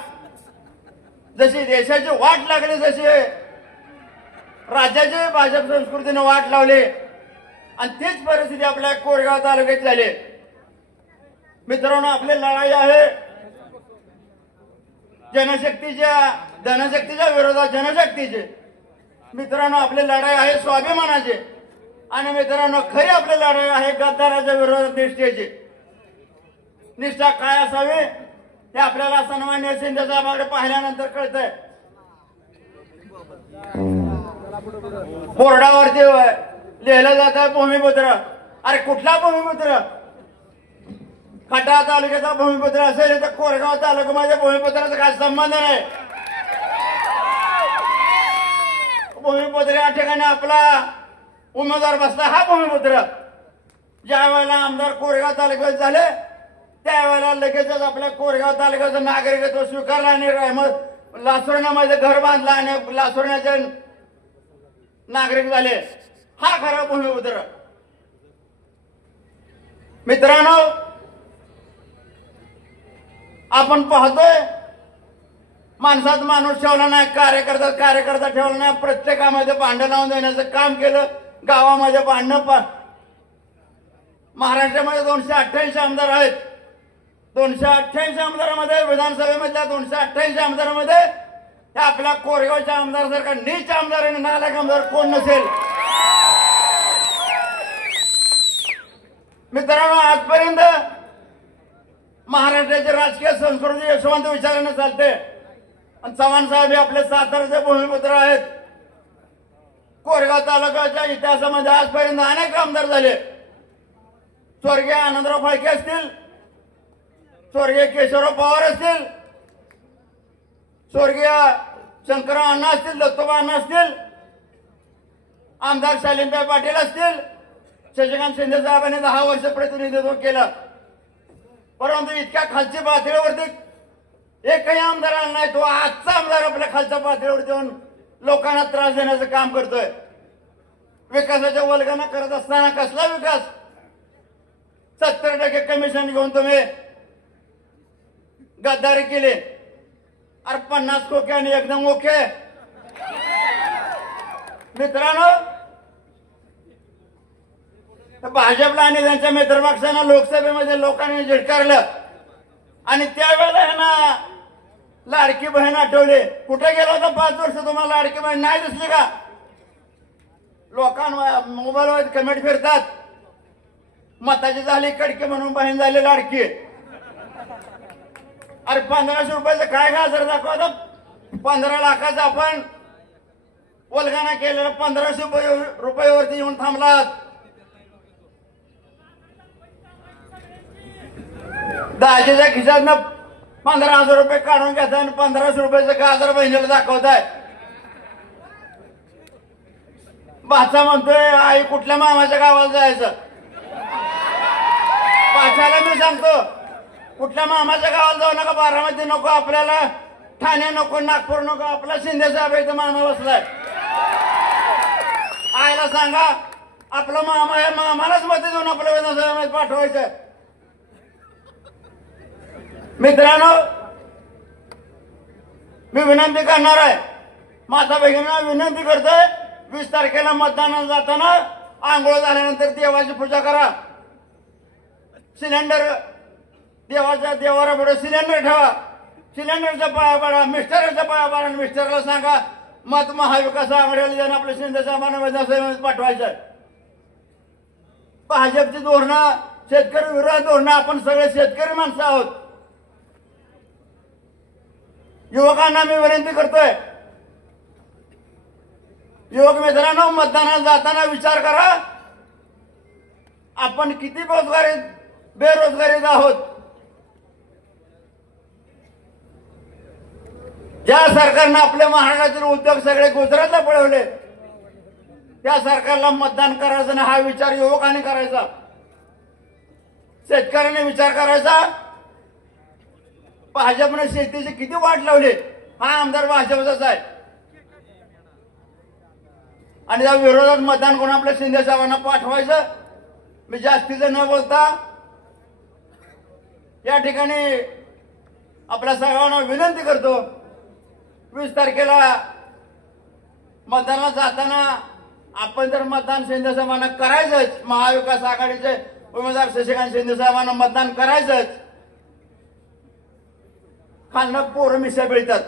जशी देशाची वाट लागली जशी राज्याची भाजप संस्कृतीने वाट लावली आणि तीच परिस्थिती आपल्या कोरेगाव तालुक्यात झाली. मित्रांनो, आपली लढाई आहे धनशक्तीच्या विरोधात जनशक्तीची. मित्रांनो, आपली लढाई आहे स्वाभिमानाची आणि मित्रांनो, खरी आपली लढाई आहे गद्दाराच्या विरोधात निष्ठेची. निष्ठा काय असावी हे आपल्याला सन्मान्य शिंदे साहेबांकडे पाहिल्यानंतर कळतंय. बोर्डावरती लिहिलं जात आहे भूमिपुत्र. अरे कुठला भूमिपुत्र? खटाव तालुक्याचा भूमिपुत्र असेल तर कोरेगाव तालुक्यामध्ये भूमिपुत्राचा काय संबंध नाही. भूमिपुत्र या ठिकाणी आपला उमेदवार बसला हा भूमिपुत्र. ज्या वेळेला आमदार कोरेगाव तालुक्यात झाले त्यावेळेला लगेचच आपल्या कोरेगाव तालुक्याचं नागरिकत्व स्वीकारलं आणि रहमत लासुर्ण्यामध्ये घर बांधलं आणि लासुर्ण्याचे नागरिक झाले. हा खरा भूमिपुत्र. मित्रांनो, आपण पाहतोय माणसात माणूस ठेवला नाही, कार्यकर्ता ठेवला नाही. प्रत्येकामध्ये भांडण लावून देण्याचं काम केलं. गावामध्ये भांडणं. महाराष्ट्रामध्ये 288 आमदार आहेत. 288 आमदारामध्ये विधानसभेमधल्या 288 आमदारामध्ये आपल्या कोरेगावच्या आमदारासारखा नीच आमदार आणि नालायक आमदार कोण नसेल. मित्रांनो, आजपर्यंत महाराष्ट्राची राजकीय संस्कृती यशवंत विचाराने चालते आणि चव्हाण साहेब हे आपले सातारचे भूमिपुत्र आहेत. कोरेगाव तालुक्याच्या इतिहासामध्ये आजपर्यंत अनेक आमदार झाले. स्वर्गीय आनंदराव फाळके असतील, स्वर्गीय केशवराव पवार असतील, स्वर्गीय शंकरराव अण्णा असतील, दत्तोबा अण्णा असतील, आमदार शालिमभाई पाटील असतील. शशिकांत शिंदे साहेबांनी 10 वर्ष प्रतिनिधित्व केलं. परंतु इतक्या खालच्या पातळीवरती एकही आमदार आला नाही. तो आजचा आमदार आपल्या खालच्या पातळीवरती येऊन लोकांना त्रास देण्याचं काम करतोय. विकासाच्या वल्गना करत असताना कसला विकास? 70% कमिशन घेऊन तुम्ही गद्दारी केली. अरे 50 खोके आणि एकदम ओके. मित्रांनो, भाजपला आणि त्यांच्या मित्रपक्षांना लोकसभेमध्ये लोकांनी झिडकारलं आणि त्यावेळेला ह्यांना लाडकी बहीण आठवले. कुठे गेला होता 5 वर्ष तुम्हाला लाडकी बहीण नाही दिसली का? लोकांना मोबाईलवर कमेंट फिरतात, मताची झाली कडकी म्हणून बहीण झाली लाडकी. अरे 1500 रुपयाचं काय गाजर दाखवता? 15 लाखाचं आपण वल्गना केलेलं 1500 रुपयावरती येऊन थांबलात. दाजीच्या खिशातनं 15,000 रुपये काढून घेताय आणि 1500 रुपयाचं गाजर बहिणीला दाखवताय. भाचा म्हणतोय आई कुठल्या मामाच्या गावाला जायचं. भाच्याला मी सांगतो कुठल्या मामाच्या गावाला जाऊ नका, बारामती नको आपल्याला, ठाणे नको, नागपूर नको, आपला शिंदे साहेब इथं मामा बसलाय. आईला सांगा आपला मामा आहे, मामालाच मत देऊन आपल्या विधानसभेमध्ये पाठवायचं. मित्रांनो मी विनंती करणार आहे, माता भगिनींना विनंती करतोय, 20 तारखेला मतदानाला जाताना आंघोळ झाल्यानंतर देवाची पूजा करा. सिलेंडर देवाच्या देवारापुढे सिलेंडर ठेवा, सिलेंडरच्या पाया पडा, मिस्टरच्या पाया पडा आणि मिस्टरला सांगा मत महाविकास आघाडीला जाऊन आपल्या शिंदे साहेबांना विधानसभेमध्ये पाठवायचं. भाजपची धोरणं, शेतकरी विरोधी धोरणं, आपण सगळे शेतकरी माणसं आहोत. युवकांना मी विनंती करतोय, युवक मित्रांनो मतदानाला जाताना विचार करा आपण किती बेरोजगारीत आहोत. ज्या सरकारनं आपल्या महाराष्ट्रातील उद्योग सगळे गुजरातला पळवले त्या सरकारला मतदान करायचं नाही, हा विचार युवकांनी करायचा, शेतकऱ्यांनी विचार करायचा. भाजपने शेतीची किती वाट लावली, हा आमदार भाजपचाच आहे आणि त्या विरोधात मतदान करून आपल्या शिंदे साहेबांना पाठवायचं. मी जास्तीचं न बोलता या ठिकाणी आपल्या सगळ्यांना विनंती करतो, 20 तारखेला मतदानाला जाताना आपण जर मतदान शिंदे साहेबांना करायचंच, महाविकास आघाडीचे उमेदवार शशिकांत शिंदे साहेबांना मतदान करायचंच. खालनं पोरं मिशा मिळतात,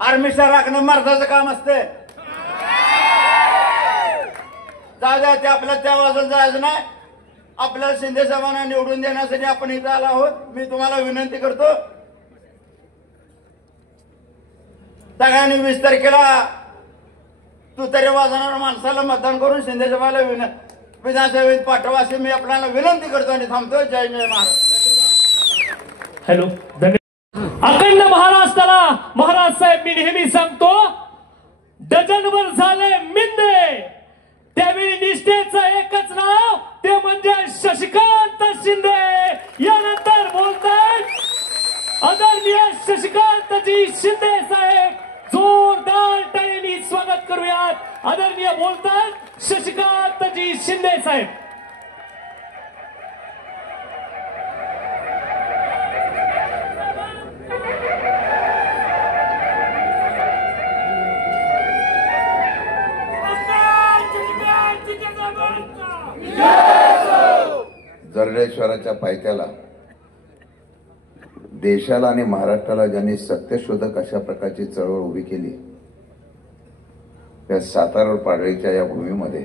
आर्मिशा राखणं मर्दाचं काम असते. जाऊ द्या, ते आपल्या त्या बाजूला जायचं नाही. आपल्याला शिंदे साहेबांना निवडून देण्यासाठी आपण इथं आलो आहोत. मी तुम्हाला विनंती करतो सगळ्यांनी 20 तारखेला तुतारी वाजवणाऱ्या माणसाला मतदान करून शिंदे साहेबांना विधानसभेत पाठवा अशी मी आपल्याला विनंती करतो आणि थांबतो. जय जय महाराज. हॅलो, धन्यवाद. अखंड महाराष्ट्राला महाराज साहेब मी नेहमी सांगतो, डझनभर झाले मिंदे, त्यावेळी निष्ठेचं एकच नाव ते म्हणजे शशिकांत शिंदे. यानंतर बोलतात आदरणीय शशिकांतजी शिंदे साहेब. जोरदार टाळ्यांनी स्वागत करूयात. आदरणीय बोलतात शशिकांतजी शिंदे साहेब. जरडेश्वराच्या पायथ्याला देशाला आणि महाराष्ट्राला ज्यांनी सत्यशोधक अशा प्रकारची चळवळ उभी केली, त्या सातारा पाडळीच्या या भूमीमध्ये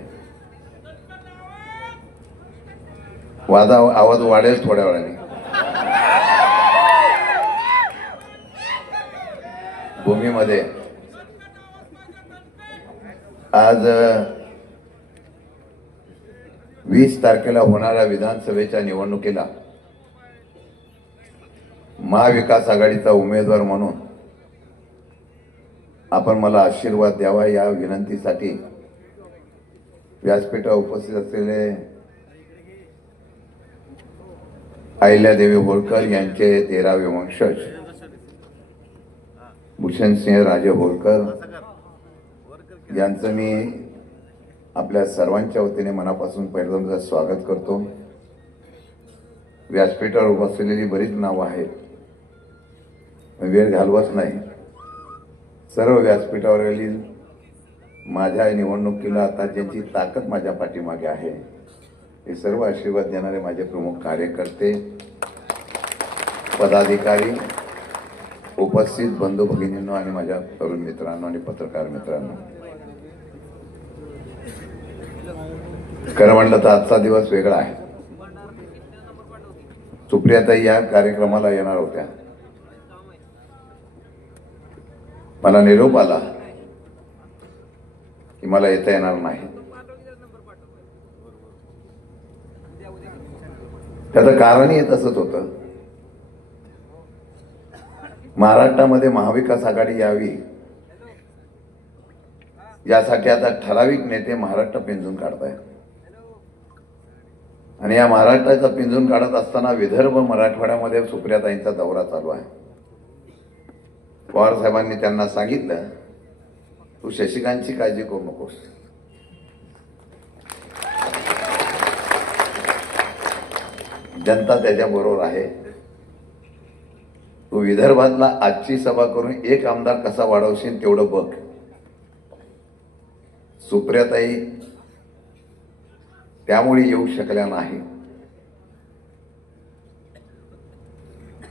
आवाज वाढेल थोड्या वेळाने. भूमीमध्ये आज 20 तारखेला होणाऱ्या विधानसभेच्या निवडणुकीला महाविकास आघाडीचा उमेदवार म्हणून आपण मला आशीर्वाद द्यावा या विनंतीसाठी व्यासपीठावर उपस्थित असलेले अहिल्यादेवी होळकर यांचे 13वे वंशज भूषणसिंह राजे होळकर यांचं मी आपल्या सर्वांच्या वतीने मनापासून पहिल्यांदा स्वागत करतो. व्यासपीठावर उपस्थितलेली बरीच नावं आहेत, वेळ घालवत नाही. सर्व व्यासपीठावरील माझ्या निवडणुकीला आता ज्यांची ताकद माझ्या पाठीमागे आहे हे सर्व आशीर्वाद देणारे माझे प्रमुख कार्यकर्ते, पदाधिकारी उपस्थित बंधू भगिनींनो आणि माझ्या तरुण मित्रांनो आणि पत्रकार मित्रांनो, खरं म्हणलं तर आजचा दिवस वेगळा आहे. सुप्रियाताई या कार्यक्रमाला येणार होत्या. मला निरोप आला की मला येता येणार नाही. त्याचं कारणही तसंच होतं. महाराष्ट्रामध्ये महाविकास आघाडी यावी यासाठी आता ठराविक नेते महाराष्ट्र पिंजून काढताय. आणि या महाराष्ट्राचा पिंजून काढत असताना विदर्भ मराठवाड्यामध्ये सुप्रियाताईंचा दौरा चालू आहे. पवार साहेबांनी त्यांना सांगितलं, तू शशिकांतची काळजी करू नकोस, जनता त्याच्याबरोबर आहे. तू विदर्भातला आजची सभा करून एक आमदार कसा वाढवशील तेवढं बघ. सुप्रियाताई त्यामुळे येऊ शकल्या नाही,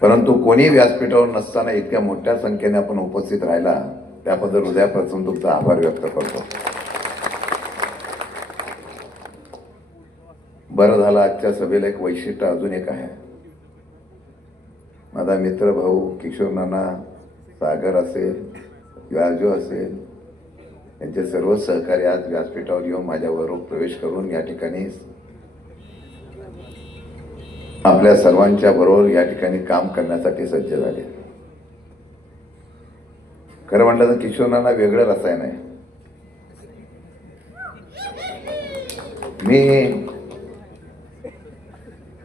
परंतु कोणी व्यासपीठावर नसताना इतक्या मोठ्या संख्येने आपण उपस्थित राहिला त्याबद्दल हृदयापासून तुमचा आभार व्यक्त करतो. बरं झालं, आजच्या सभेला एक वैशिष्ट्य अजून एक आहे. माझा मित्र भाऊ किशोर नाना, सागर असेल, राजू असेल, यांचे सर्व सहकारी आज व्यासपीठावर येऊन माझ्याबरोबर प्रवेश करून या ठिकाणी आपल्या सर्वांच्या बरोबर या ठिकाणी काम करण्यासाठी सज्ज झाले. खरं म्हटलं तर किशोर नाना वेगळं रसायन आहे. मी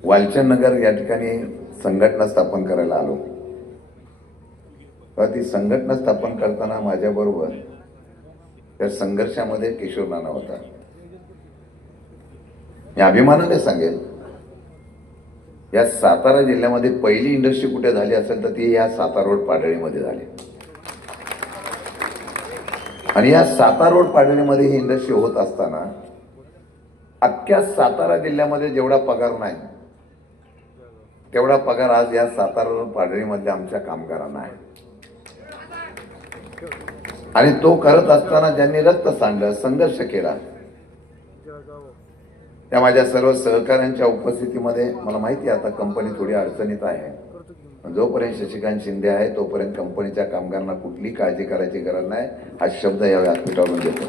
वालचंद नगर या ठिकाणी संघटना स्थापन करायला आलो. ती संघटना स्थापन करताना माझ्याबरोबर त्या संघर्षामध्ये किशोर नाना होता. मी अभिमानाने सांगेल, या सातारा जिल्ह्यामध्ये पहिली इंडस्ट्री कुठे झाली असेल तर ती या सातारा रोड पाडळीमध्ये झाली. आणि या सातारा रोड पाडळीमध्ये ही इंडस्ट्री होत असताना अख्ख्या सातारा जिल्ह्यामध्ये जेवढा पगार नाही तेवढा पगार आज या सातारा रोड पाडळीमधल्या आमच्या कामगारांना आहे. आणि तो करत असताना ज्यांनी रक्त सांडलं, संघर्ष केला, त्या माझ्या सर्व सहकाऱ्यांच्या उपस्थितीमध्ये मला माहिती आहे आता कंपनी थोडी अडचणीत आहे. जोपर्यंत शशिकांत शिंदे आहे तोपर्यंत कंपनीच्या कामगारांना कुठली काळजी करायची गरज नाही, हा शब्द या व्यासपीठावरून देतो.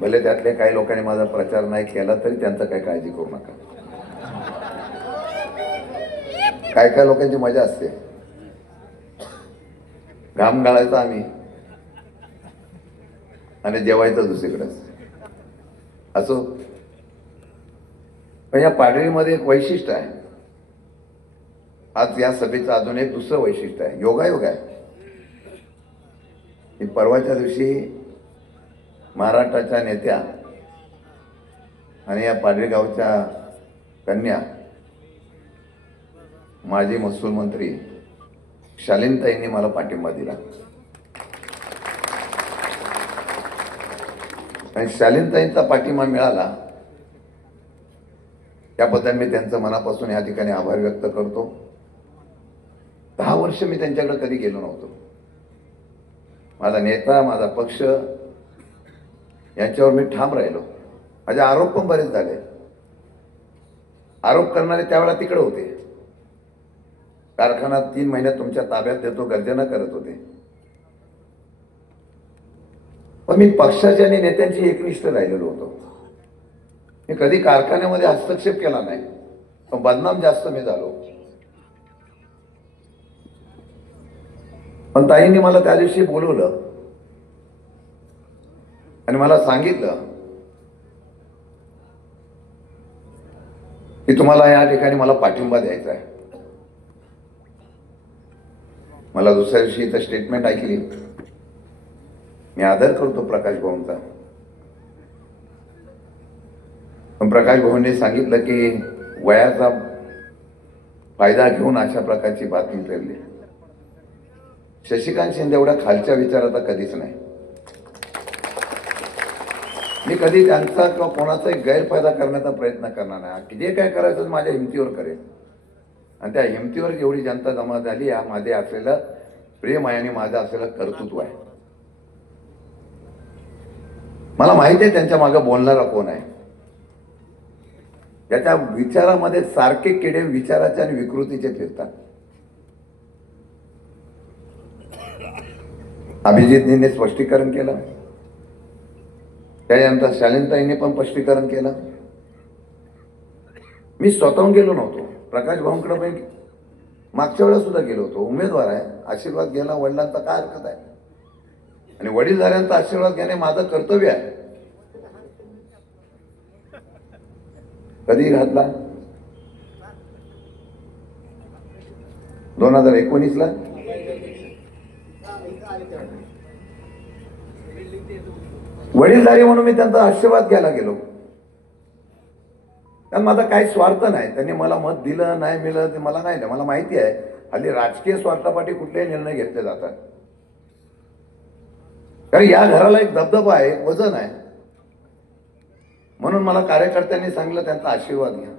भले त्यातल्या काही लोकांनी माझा प्रचार नाही केला तरी त्यांचं काही काळजी करू नका. काय काय लोकांची मजा असते, घाम गाळायचा आम्ही आणि जेवायचं दुसरीकडेच असो. पण या पाडळीमध्ये एक वैशिष्ट्य आहे. आज या सभेचं अजून एक दुसरं वैशिष्ट्य आहे, योगायोग आहे. की परवाच्या दिवशी महाराष्ट्राच्या नेत्या आणि या पाडळी गावच्या कन्या माजी महसूल मंत्री शालीनताईंनी मला पाठिंबा दिला. आणि शालीनताईंचा पाठिंबा मिळाला त्याबद्दल मी त्यांचं मनापासून या ठिकाणी आभार व्यक्त करतो. 10 वर्ष मी त्यांच्याकडे कधी गेलो नव्हतो. माझा नेता, माझा पक्ष यांच्यावर मी ठाम राहिलो. माझे आरोप पण बरेच झाले. आरोप करणारे त्यावेळेला तिकडे होते. कारखाना 3 महिन्यात तुमच्या ताब्यात देतो गर्जना करत होते. पण मी पक्षाच्या आणि नेत्यांची एकनिष्ठ राहिलेलो होतो. मी कधी कारखान्यामध्ये हस्तक्षेप केला नाही, पण बदनाम जास्त मी झालो. पण ताईंनी मला त्या दिवशी बोलवलं आणि मला सांगितलं की तुम्हाला या ठिकाणी मला पाठिंबा द्यायचा आहे. मला दुसऱ्या दिवशी इथं स्टेटमेंट ऐकली. मी आदर करतो प्रकाश भाऊंचा, पण प्रकाश भाऊंनी सांगितलं की वयाचा फायदा घेऊन अशा प्रकारची बातमी पेरली. शशिकांत शिंदे एवढ्या खालच्या विचाराचा कधीच नाही. मी कधी त्यांचा किंवा कोणाचाही गैरफायदा करण्याचा प्रयत्न करणार नाही. जे काय करायचं माझ्या हिमतीवर करेल. आणि त्या हिमतीवर एवढी जनता जमा झाली, हा माझे असलेलं प्रेम आहे आणि माझं असलेलं कर्तृत्व आहे. मला माहिती आहे त्यांच्या मागे बोलणारा कोण आहे. त्याच्या विचारामध्ये सारखे किडे विचाराचे आणि विकृतीचे फिरतात. अभिजितजींनी स्पष्टीकरण केलं, त्यानंतर शालिनताईंनी पण स्पष्टीकरण केलं. मी स्वतःहून गेलो नव्हतो, प्रकाश भाऊंकडे पण मागच्या वेळेस सुद्धा गेलो होतो. उमेदवार आहे, आशीर्वाद घ्यायला वडिलांचा काय हरकत आहे, आणि वडीलधाऱ्यांचा आशीर्वाद घेणे माझं कर्तव्य आहे. कधी घातला? 2019ला. वडीलधारी म्हणून मी त्यांचा आशीर्वाद घ्यायला गेलो. कारण माझा काही स्वार्थ नाही. त्यांनी मला मत दिलं नाही मिळलं ते मला नाही, मला माहिती आहे. हल्ली राजकीय स्वार्थापाठी कुठलेही निर्णय घेतले जातात. कारण या घराला एक दबदबा आहे, वजन आहे. म्हणून मला कार्यकर्त्यांनी सांगितलं त्यांचा आशीर्वाद घ्या.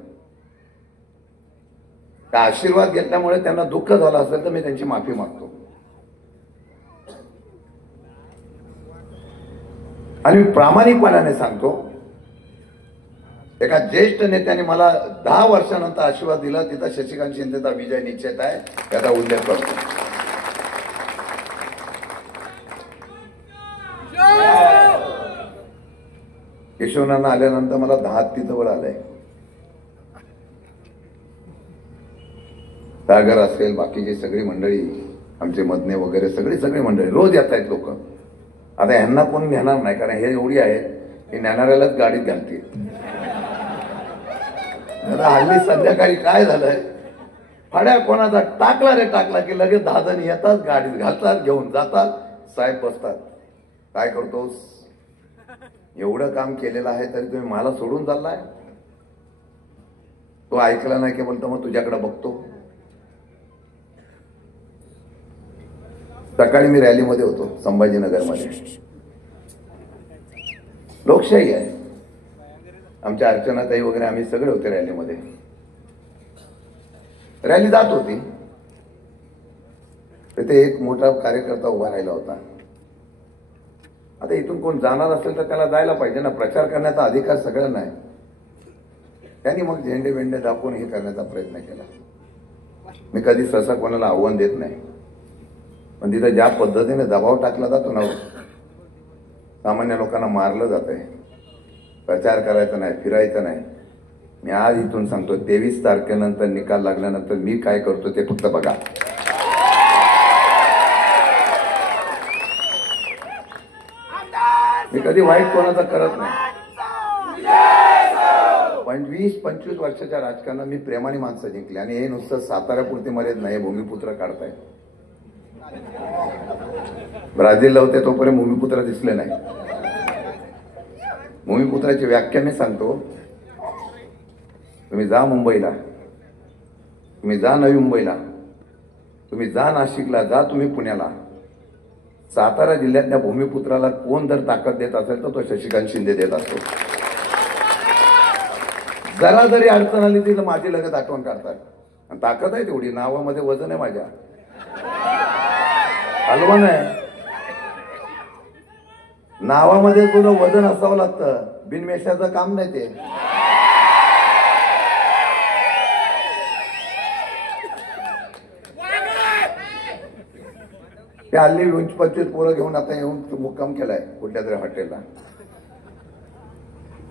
त्या आशीर्वाद घेतल्यामुळे त्यांना दुःख झालं असेल तर मी त्यांची माफी मागतो. आणि मी प्रामाणिकपणाने सांगतो, एका ज्येष्ठ नेत्याने मला 10 वर्षानंतर आशीर्वाद दिला, तिथं शशिकांत शिंदेचा विजय निश्चित आहे, याचा उल्लेख करतो. केशवनाना आल्यानंतर मला 10 जवळ आलंय. सागर असेल, बाकीची सगळी मंडळी, आमचे मधने वगैरे सगळी मंडळी रोज येत आहेत लोक. आता यांना कोण नेणार नाही, कारण हे एवढी आहेत की नेणाऱ्यालाच गाडीत घालतील. आता हल्ली संध्याकाळी काय झालंय, फाड्या कोणाचा टाकला की लगेच 10 जण येतात, गाडीत घालतात, घेऊन जातात, साहेब बसतात. काय करतोस, एवढं काम केलेलं आहे तरी तुम्ही मला सोडून चाललाय. तो ऐकला नाही की बोलतो मग तुझ्याकडे बघतो. सकाळी मी रॅलीमध्ये होतो संभाजीनगरमध्ये. लोकशाही आहे, आमच्या अर्चनाताई वगैरे आम्ही सगळे होते रॅलीमध्ये. रॅली जात होती, तिथे एक मोठा कार्यकर्ता उभा राहिला होता. आता इथून कोण जाणार असेल तर त्याला जायला पाहिजे ना, प्रचार करण्याचा अधिकार सगळ्यांना आहे. त्यांनी मग झेंडे वेंडे दाखवून हे करण्याचा प्रयत्न केला. मी कधी सहसा कोणाला आव्हान देत नाही, पण तिथं ज्या पद्धतीने दबाव टाकला जातो ना, सामान्य लोकांना मारलं जात आहे. प्रचार करायचा नाही, फिरायचं नाही. मी आज इथून सांगतो, 23 तारखेनंतर निकाल लागल्यानंतर मी काय करतो ते फक्त बघा. मी कधी वाईट कोणाचा करत नाही. 20-25 वर्षाच्या राजकारणात मी प्रेमाने माणसं जिंकली, आणि हे नुसतं साताऱ्यापुरती मर्याद नाही, भूमिपुत्र काढताय. ब्राझीलला होते तोपर्यंत भूमिपुत्र दिसले नाही. भूमिपुत्राची व्याख्या मी सांगतो. तुम्ही जा मुंबईला, तुम्ही जा नवी मुंबईला, तुम्ही जा नाशिकला, जा तुम्ही पुण्याला. सातारा जिल्ह्यातल्या भूमिपुत्राला कोण जर ताकद देत असेल तर तो शशिकांत शिंदे देत असतो. जरा जरी अडचण आली ती माझी लगेच आठवण काढतात. आणि ताकद आहे तेवढी, नावामध्ये वजन आहे माझ्या, हलवण आहे. नावामध्ये तुझं वजन असावं लागतं, बिनमेशाचं काम नाही ते. ते हल्ली 20-25 पोरं घेऊन आता येऊन मुक्काम केलाय कुठल्या तरी हॉटेलला.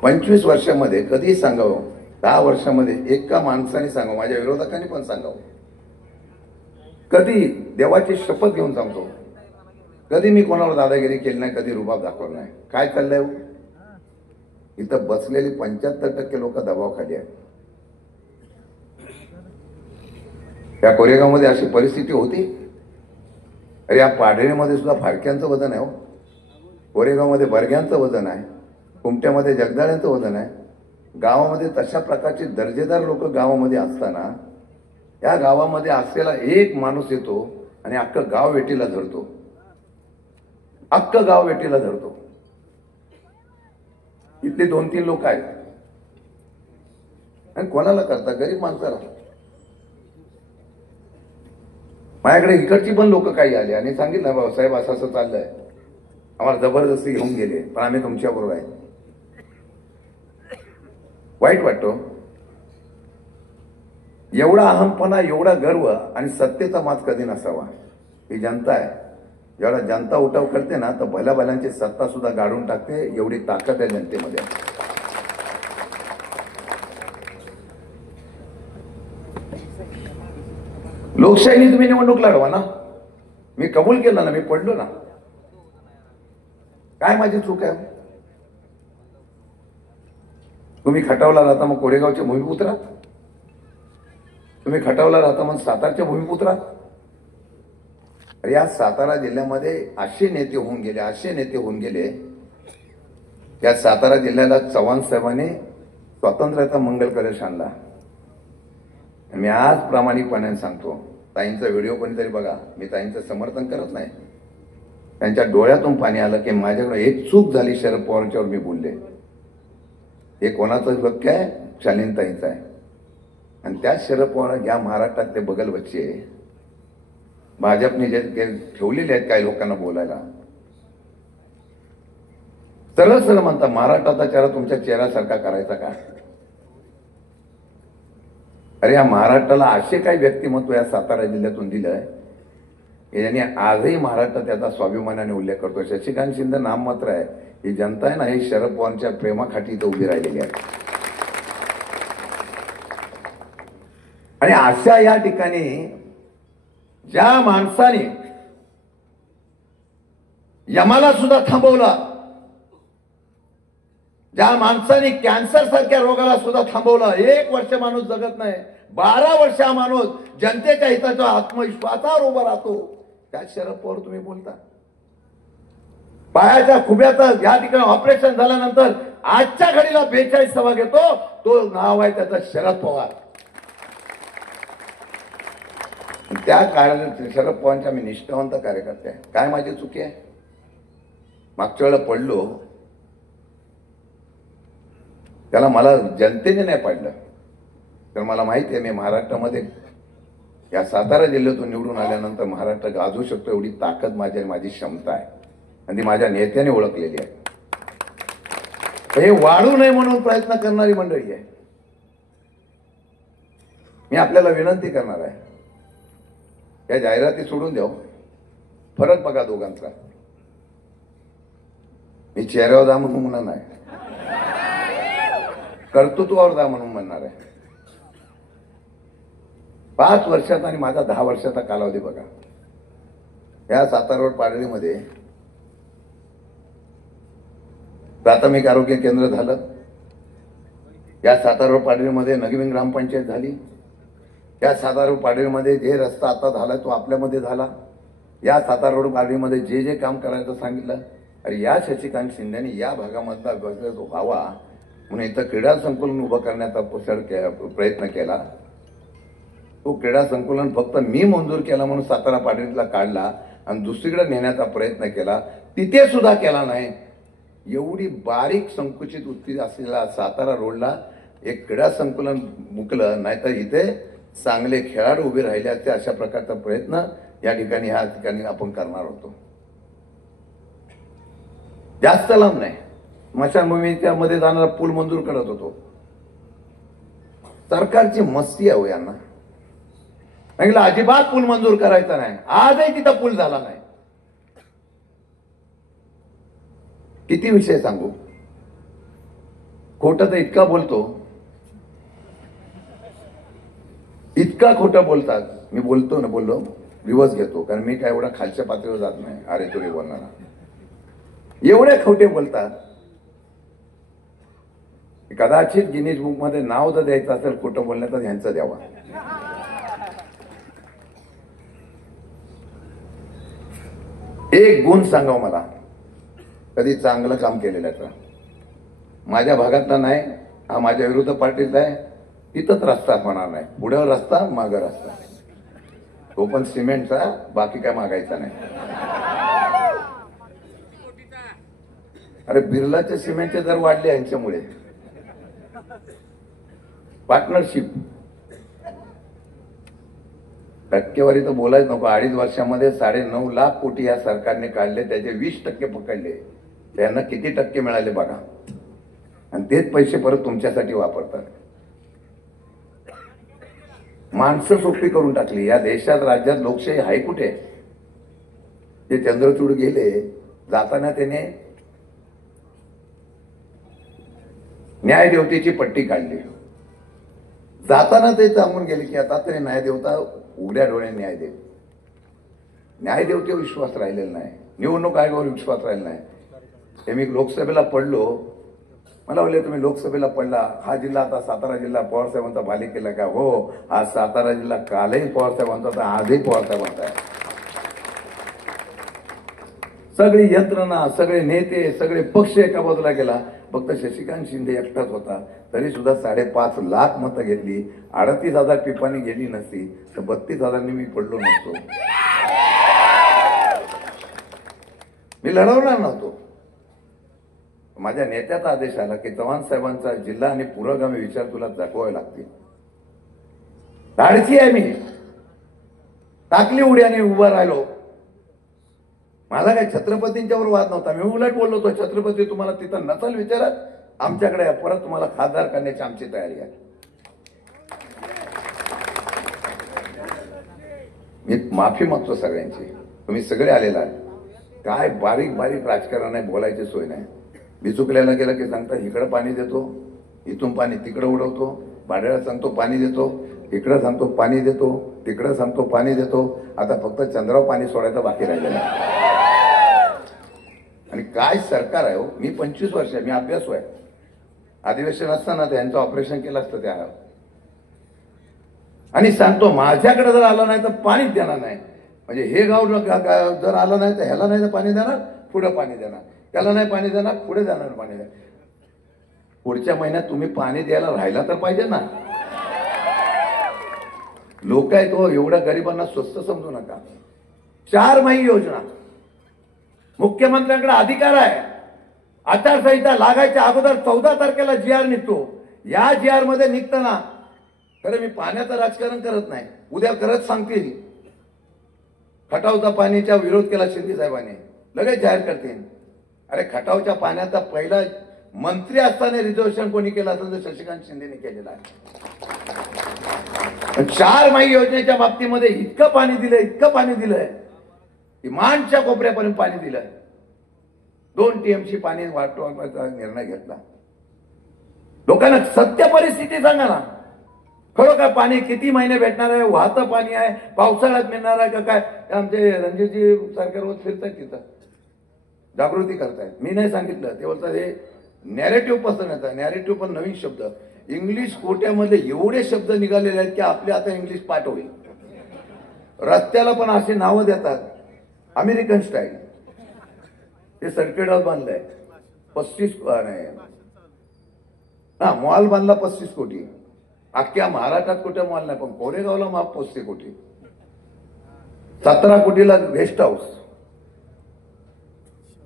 25 वर्षामध्ये कधी सांगावं, 10 वर्षामध्ये एका माणसाने सांगावं, माझ्या विरोधकांनी पण सांगावं, कधी देवाची शपथ घेऊन सांगतो, कधी मी कोणावर दादागिरी केली नाही, कधी रुबाब दाखवला नाही. काय चाललंय इथं बसलेली 75% लोक दबावाखाली आहेत. त्या कोरेगावमध्ये अशी परिस्थिती होती. अरे या पाडळीमध्ये सुद्धा फाडक्यांचं वजन आहे हो. कोरेगावमध्ये बर्ग्यांचं वजन आहे, कुमट्यामध्ये जगदाळ्यांचं वजन आहे. गावामध्ये तशा प्रकारचे दर्जेदार लोक गावामध्ये असताना या गावामध्ये असलेला एक माणूस येतो आणि अख्खं गाव वेटीला धरतो, अख्खं गाव वेटीला धरतो. इथले 2-3 लोक आहेत आणि कोणाला करता, गरीब माणसाला. माझ्याकडे इकडची पण लोक काही आले आणि सांगितलं भाऊसाहेब असं असं चाललंय, आम्हाला जबरदस्ती घेऊन गेले, पण आम्ही तुमच्याबरोबर आहे. वाईट वाटतो. एवढा अहमपणा, एवढा गर्व आणि सत्तेचा मात कधी नसावा. ही जनता आहे, जेव्हा जनता उठाव करते ना तर भल्या भल्यांची सत्ता सुद्धा गाडून टाकते, एवढी ताकद आहे जनतेमध्ये. लोकशाहीने तुम्ही निवडणूक लढवा ना, मी कबूल केलं ना, मी पडलो ना, काय माझी चूक आहे? तुम्ही खटावला राहता मग कोरेगावच्या भूमिपुत्रा, तुम्ही खटावला राहता मग सातारच्या भूमिपुत्रा. या सातारा जिल्ह्यामध्ये असे नेते होऊन गेले, या सातारा जिल्ह्याला चव्हाण साहेबांनी स्वातंत्र्याचा मंगल कलश आणला. मी आज प्रामाणिकपणे सांगतो, ताईंचा व्हिडिओ कोणीतरी बघा, मी ताईंचं समर्थन करत नाही, त्यांच्या डोळ्यातून पाणी आलं की माझ्याकडे एक चूक झाली शरद पवारांच्यावर मी बोलले. हे कोणाचं वाक्य आहे? शालीनताईंचं आहे. आणि त्या शरद पवार या महाराष्ट्रातले बगल बच्चे भाजपने जे ठेवलेले आहेत काही लोकांना बोलायला, सरळ सरळ म्हणता महाराष्ट्राचा चेहरा तुमच्या चेहऱ्यासारखा करायचा का? अरे या महाराष्ट्राला असे काही व्यक्तिमत्व या सातारा जिल्ह्यातून दिलंय यांनी आजही महाराष्ट्रात त्याचा स्वाभिमानाने उल्लेख करतो. शशिकांत शिंदे नाममात्र आहे, ही जनता आहे ना, ही शरद पवारांच्या प्रेमाखाटी इथं उभी राहिलेली आहे. आणि अशा या ठिकाणी ज्या माणसाने यमाला सुद्धा थांबवला, ज्या माणसाने कॅन्सर सारख्या रोगाला सुद्धा थांबवलं, 1 वर्ष माणूस जगत नाही, 12 वर्ष हा माणूस जनतेच्या हिताच्या आत्मविश्वासावर उभा राहतो, त्या शरद पवार तुम्ही बोलता. पायाच्या खुब्याचं या ठिकाणी ऑपरेशन झाल्यानंतर आजच्या घडीला 42 सभा घेतो, तो नाव आहे त्याचं शरद पवार. त्या काळात शरद पवारांच्या मी निष्ठावंत कार्यकर्ते आहे. काय माझी चुकी आहे? मागच्या वेळेला पडलो, त्याला मला जनतेने नाही पाडलं, तर मला माहिती आहे मी महाराष्ट्रामध्ये या सातारा जिल्ह्यातून निवडून आल्यानंतर महाराष्ट्र गाजवू शकतो एवढी ताकद माझी क्षमता आहे, आणि ती माझ्या नेत्याने ओळखलेली आहे. हे वाढू नये म्हणून प्रयत्न करणारी मंडळी आहे. मी आपल्याला विनंती करणार आहे, या जाहिराती सोडून द्याव, फरक बघा दोघांचा. मी चेहऱ्यावर जा म्हणून म्हणणार नाही, कर्तृत्वावर जा म्हणून म्हणणार आहे. 5 वर्षाचा आणि माझा 10 वर्षाचा कालावधी बघा. या सातारा रोड पाडळीमध्ये प्राथमिक आरोग्य केंद्र झालं, या सातारा रोड पाडळीमध्ये नवीन ग्रामपंचायत झाली, या सातारा रोड पाडळीमध्ये जे रस्ता आता झाला तो आपल्यामध्ये झाला, या सातारा रोड पाडळीमध्ये जे जे काम करायचं सांगितलं. अरे या शशिकांत शिंदेने या भागामधला विकास व्हावा म्हणून इथं क्रीडा संकुलन उभं करण्याचा प्रयत्न केला. तो क्रीडा संकुलन फक्त मी मंजूर केला म्हणून सातारा पाडळीतला काढला आणि दुसरीकडे नेण्याचा प्रयत्न केला, तिथे सुद्धा केला नाही. एवढी बारीक संकुचित वृत्ती असलेला सातारा रोडला एक क्रीडा संकुलन मुकलं, नाहीतर इथे चांगले खेळाडू उभे राहिले असते. अशा प्रकारचा प्रयत्न या ठिकाणी ह्या ठिकाणी आपण करणार होतो. जास्त लांब नाही, स्मशानभूमीच्या मध्ये जाणारा पूल मंजूर करत होतो. सरकारची मस्ती आहे यांना, सांगितलं अजिबात पूल मंजूर करायचा नाही, आजही तिथं पूल झाला नाही. किती विषय सांगू, खोटं तर इतका बोलतो, इतका खोटं बोलतात. मी बोलतो ना, बोललो दिवस घेतो, कारण मी काय एवढा खालच्या पातळीवर जात नाही. अरे तुरे बोलणारा एवढे खोटे बोलतात. कदाचित गिनीज बुक मध्ये नाव जर द्यायचं असेल खोटं बोलण्याचं, ह्यांचं द्यावा. एक गुण सांगाव मला, कधी चांगलं काम केलेल्याचा. माझ्या भागातला नाही, हा माझ्या विरुद्ध पार्टीचा आहे, तिथंच रस्ता होणार नाही. पुढे रस्ता, मागं रस्ता, तो पण सिमेंटचा, बाकी काय मागायचा नाही. अरे बिर्लाचे सिमेंटचे दर वाढले यांच्यामुळे. पार्टनरशिप टक्केवारी तर बोलायच नको. 2.5 वर्षामध्ये 9.5 लाख कोटी या सरकारने काढले, त्याचे 20% पकडले. त्यांना किती टक्के मिळाले बघा. आणि तेच पैसे परत तुमच्यासाठी वापरतात. माणसं सोपी करून टाकली. या देशात राज्यात लोकशाही आहे कुठे? ते चंद्रचूड गेले, जाताना त्याने न्यायदेवतेची पट्टी काढली. जाताना ते सांगून गेले की आता तरी न्यायदेवता उघड्या डोळ्याने न्याय दे. न्यायदेवतेवर विश्वास राहिलेला नाही, निवडणूक आयोगावर विश्वास राहिला नाही. हे मी लोकसभेला पडलो, मला बोलले तुम्ही लोकसभेला पडला, हा जिल्हा आता सातारा जिल्हा पवारसाहेबांचा पालिकेला का? हो, आज सातारा जिल्हा कालही पवारसाहेबांचा होता, आजही पवारसाहेबांचा आहे. सगळी यंत्रणा, सगळे नेते, सगळे पक्ष एका बाजूला गेला, फक्त शशिकांत शिंदे एकटाच होता. तरी सुद्धा 5.5 लाख मतं घेतली. 38,000 टिपाणी गेली नसती तर 32,000 मी पडलो नसतो. मी लढवणार नव्हतो. माझ्या नेत्याचा आदेश आला की चव्हाण साहेबांचा जिल्हा आणि पुरोगामी विचार तुला दाखवावे लागतील. धाडसी आहे मी. टाकली उडी आणि उभा राहिलो. माझा काही छत्रपतींच्यावर वाद नव्हता. मी उलट बोललो होतो, छत्रपती तुम्हाला तिथं नसल विचारत, आमच्याकडे परत तुम्हाला खासदार करण्याची आमची तयारी आहे. मी माफी मागतो सगळ्यांची. तुम्ही सगळे आलेला आहे. काय बारीक बारीक राजकारण आहे, बोलायची सोय नाही. मी चुकल्याला गेलं की सांगता इकडं पाणी देतो, इथून पाणी तिकडं उडवतो, भाड्याला सांगतो पाणी देतो, इकडं सांगतो पाणी देतो, तिकडं सांगतो पाणी देतो. आता फक्त चंद्रावर पाणी सोडायचं बाकी राहिलेलं आहे. आणि काय सरकार आहे हो. मी 25 वर्ष आहे, मी अभ्यासू आहे. अधिवेशन असताना त्यांचं ऑपरेशन केलं असतं त्या, आणि सांगतो माझ्याकडे जर आलं नाही तर पाणीच देणार नाही. म्हणजे हे गाव जर आलं नाही तर ह्याला नाही तर पाणी देणार, पुढे पाणी देणार, त्याला नाही पाणी देणार, पुढे जाणार पाणी देणार. पुढच्या महिन्यात तुम्ही पाणी द्यायला राहिला तर पाहिजे ना. लोक आहेत तो, एवढ्या गरिबांना स्वस्त समजू नका. 4 महिने योजना, मुख्यमंत्र्यांकडे अधिकार आहे. आचारसंहिता लागायच्या अगोदर 14 तारखेला GR निघतो. या GR मध्ये निघताना, खरं मी पाण्याचं राजकारण करत नाही, उद्या करत सांगतील खटावचा पाणीचा विरोध केला शिंदे साहेबांनी, लगेच जाहीर करतील. अरे खटावच्या पाण्याचा पहिला मंत्री असताना रिझर्वेशन कोणी केलं असेल तर शशिकांत शिंदेने केलेलं आहे. 4 महिने योजनेच्या बाबतीमध्ये इतकं पाणी दिलंय, माणच्या कोपऱ्यापर्यंत पाणी दिलंय. 2 TMC पाणी वाटवायचा निर्णय घेतला. लोकांना सत्य परिस्थिती सांगा ना. खरोखर पाणी किती महिने भेटणार आहे, वाहतं पाणी आहे, पावसाळ्यात मिळणार आहे का काय? आमचे रणजितजी सारखे रोज फिरतात तिथं, जागृती करतायत. मी नाही सांगितलं, ते बोलतात हे नॅरेटिव्ह पसंत येतात. नॅरेटिव्ह पण नवीन शब्द, इंग्लिश कोट्यामध्ये एवढे शब्द निघालेले आहेत की आपले आता इंग्लिश पाठ होईल. रस्त्याला पण अशी नावं देतात, अमेरिकन स्टाईल. ते सर्किट हाऊस बांधलंय 35 मॉल बांधला 35 कोटी. अख्ख्या महाराष्ट्रात कुठे मॉल नाही, पण कोरेगावला माफ 35 कोटी. 17 कोटीला गेस्ट हाऊस.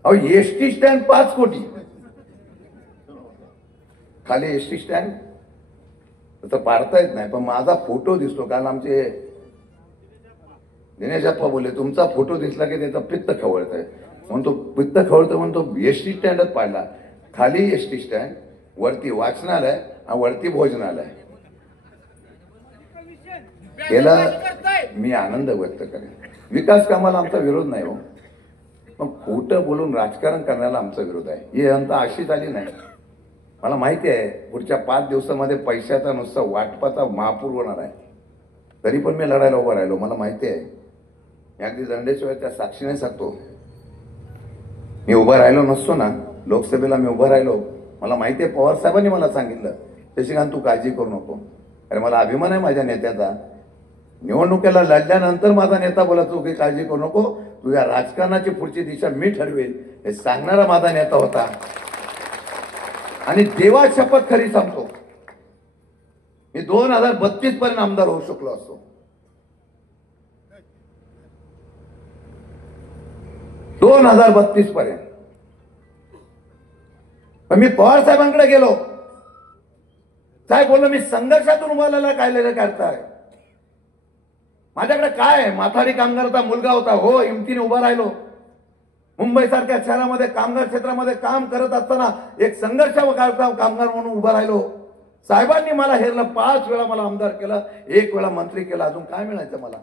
अहो एसटी स्टँड 5 कोटी. खाली एसटी स्टँड तर पाडता येत नाही, पण माझा फोटो दिसतो. कारण आमचे दिनेशप्पा बोलले तुमचा फोटो दिसला की त्याचा पित्त खवळत आहे, म्हणून तो पित्त खवळतो म्हणून तो एसटी स्टँडच पाडला. खाली एसटी स्टँड, वरती वाचनालय आणि वरती भोजनालय. याला मी आनंद व्यक्त करेन. विकास कामाला आमचा विरोध नाही हो, पण खोटं बोलून राजकारण करण्याला आमचा विरोध आहे. ही जनता अशी झाली नाही. मला माहिती आहे पुढच्या 5 दिवसामध्ये पैशाचा नुसता वाटपाचा महापूर होणार आहे. तरी पण मी लढायला उभा राहिलो. मला माहिती आहे, मी अगदी दंडेशिवाय त्या साक्षीने सांगतो, मी उभा राहिलो नसतो ना लोकसभेला, मी उभा राहिलो. मला माहिती आहे पवार साहेबांनी मला सांगितलं शशिकांत तू काळजी करू नको. अरे मला अभिमान आहे माझ्या नेत्याचा. निवडणुकीला लढल्यानंतर माझा नेता बोला तू काही काळजी करू नको, तुझ्या राजकारणाची पुढची दिशा मी ठरवेल हे सांगणारा माझा नेता होता. आणि देवा शपथ खरी सांगतो, मी 2032 पर्यंत आमदार होऊ शकलो असतो. 2032 पर्यंत. पण मी पवार साहेबांकडे गेलो. साहेब बोललो मी संघर्षातून उभारलेला काढलेलं काढताय. माझ्याकडे काय आहे? माथाडी कामगाराचा मुलगा होता, हो हिमतीने उभा राहिलो. मुंबई सारख्या शहरामध्ये कामगार क्षेत्रामध्ये काम करत असताना एक संघर्ष कामगार म्हणून उभा राहिलो. साहेबांनी मला हेरलं, 5 वेळा मला आमदार केलं, 1 वेळा मंत्री केला. अजून काय मिळायचं मला?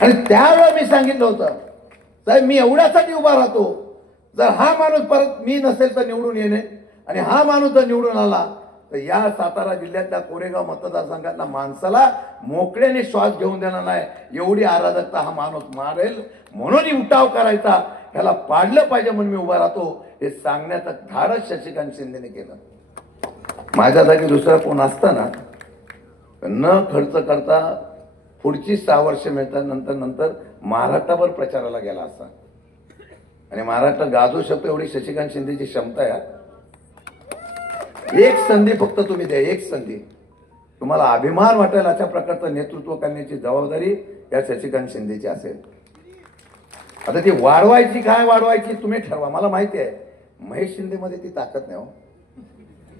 आणि त्यावेळेला मी सांगितलं होतं, साहेब मी एवढ्यासाठी उभा राहतो, जर हा माणूस परत मी नसेल तर निवडून येणे, आणि हा माणूस जर निवडून आला तर या सातारा जिल्ह्यातल्या कोरेगाव मतदारसंघातल्या माणसाला मोकळ्याने श्वास घेऊन देणार नाही, एवढी अराजकता हा माणूस मारेल. म्हणून उठाव करायचा, ह्याला पाडलं पाहिजे म्हणून मी उभा राहतो. हे सांगण्याचं धाडस शशिकांत शिंदेने केलं. माझ्या जागी दुसरा कोण असताना न खर्च करता पुढची 6 वर्ष मिळतात, नंतर महाराष्ट्रावर प्रचाराला गेला असता, आणि महाराष्ट्र गाजू शकतो एवढी शशिकांत शिंदेची क्षमता आहे. एक संधी फक्त तुम्ही द्या, एक संधी. तुम्हाला अभिमान वाटेल अशा प्रकारचं नेतृत्व करण्याची जबाबदारी या शशिकांत शिंदेची असेल. आता ती वाढवायची काय वाढवायची तुम्ही ठरवा. मला माहिती आहे महेश शिंदेमध्ये ती ताकद नाही हो.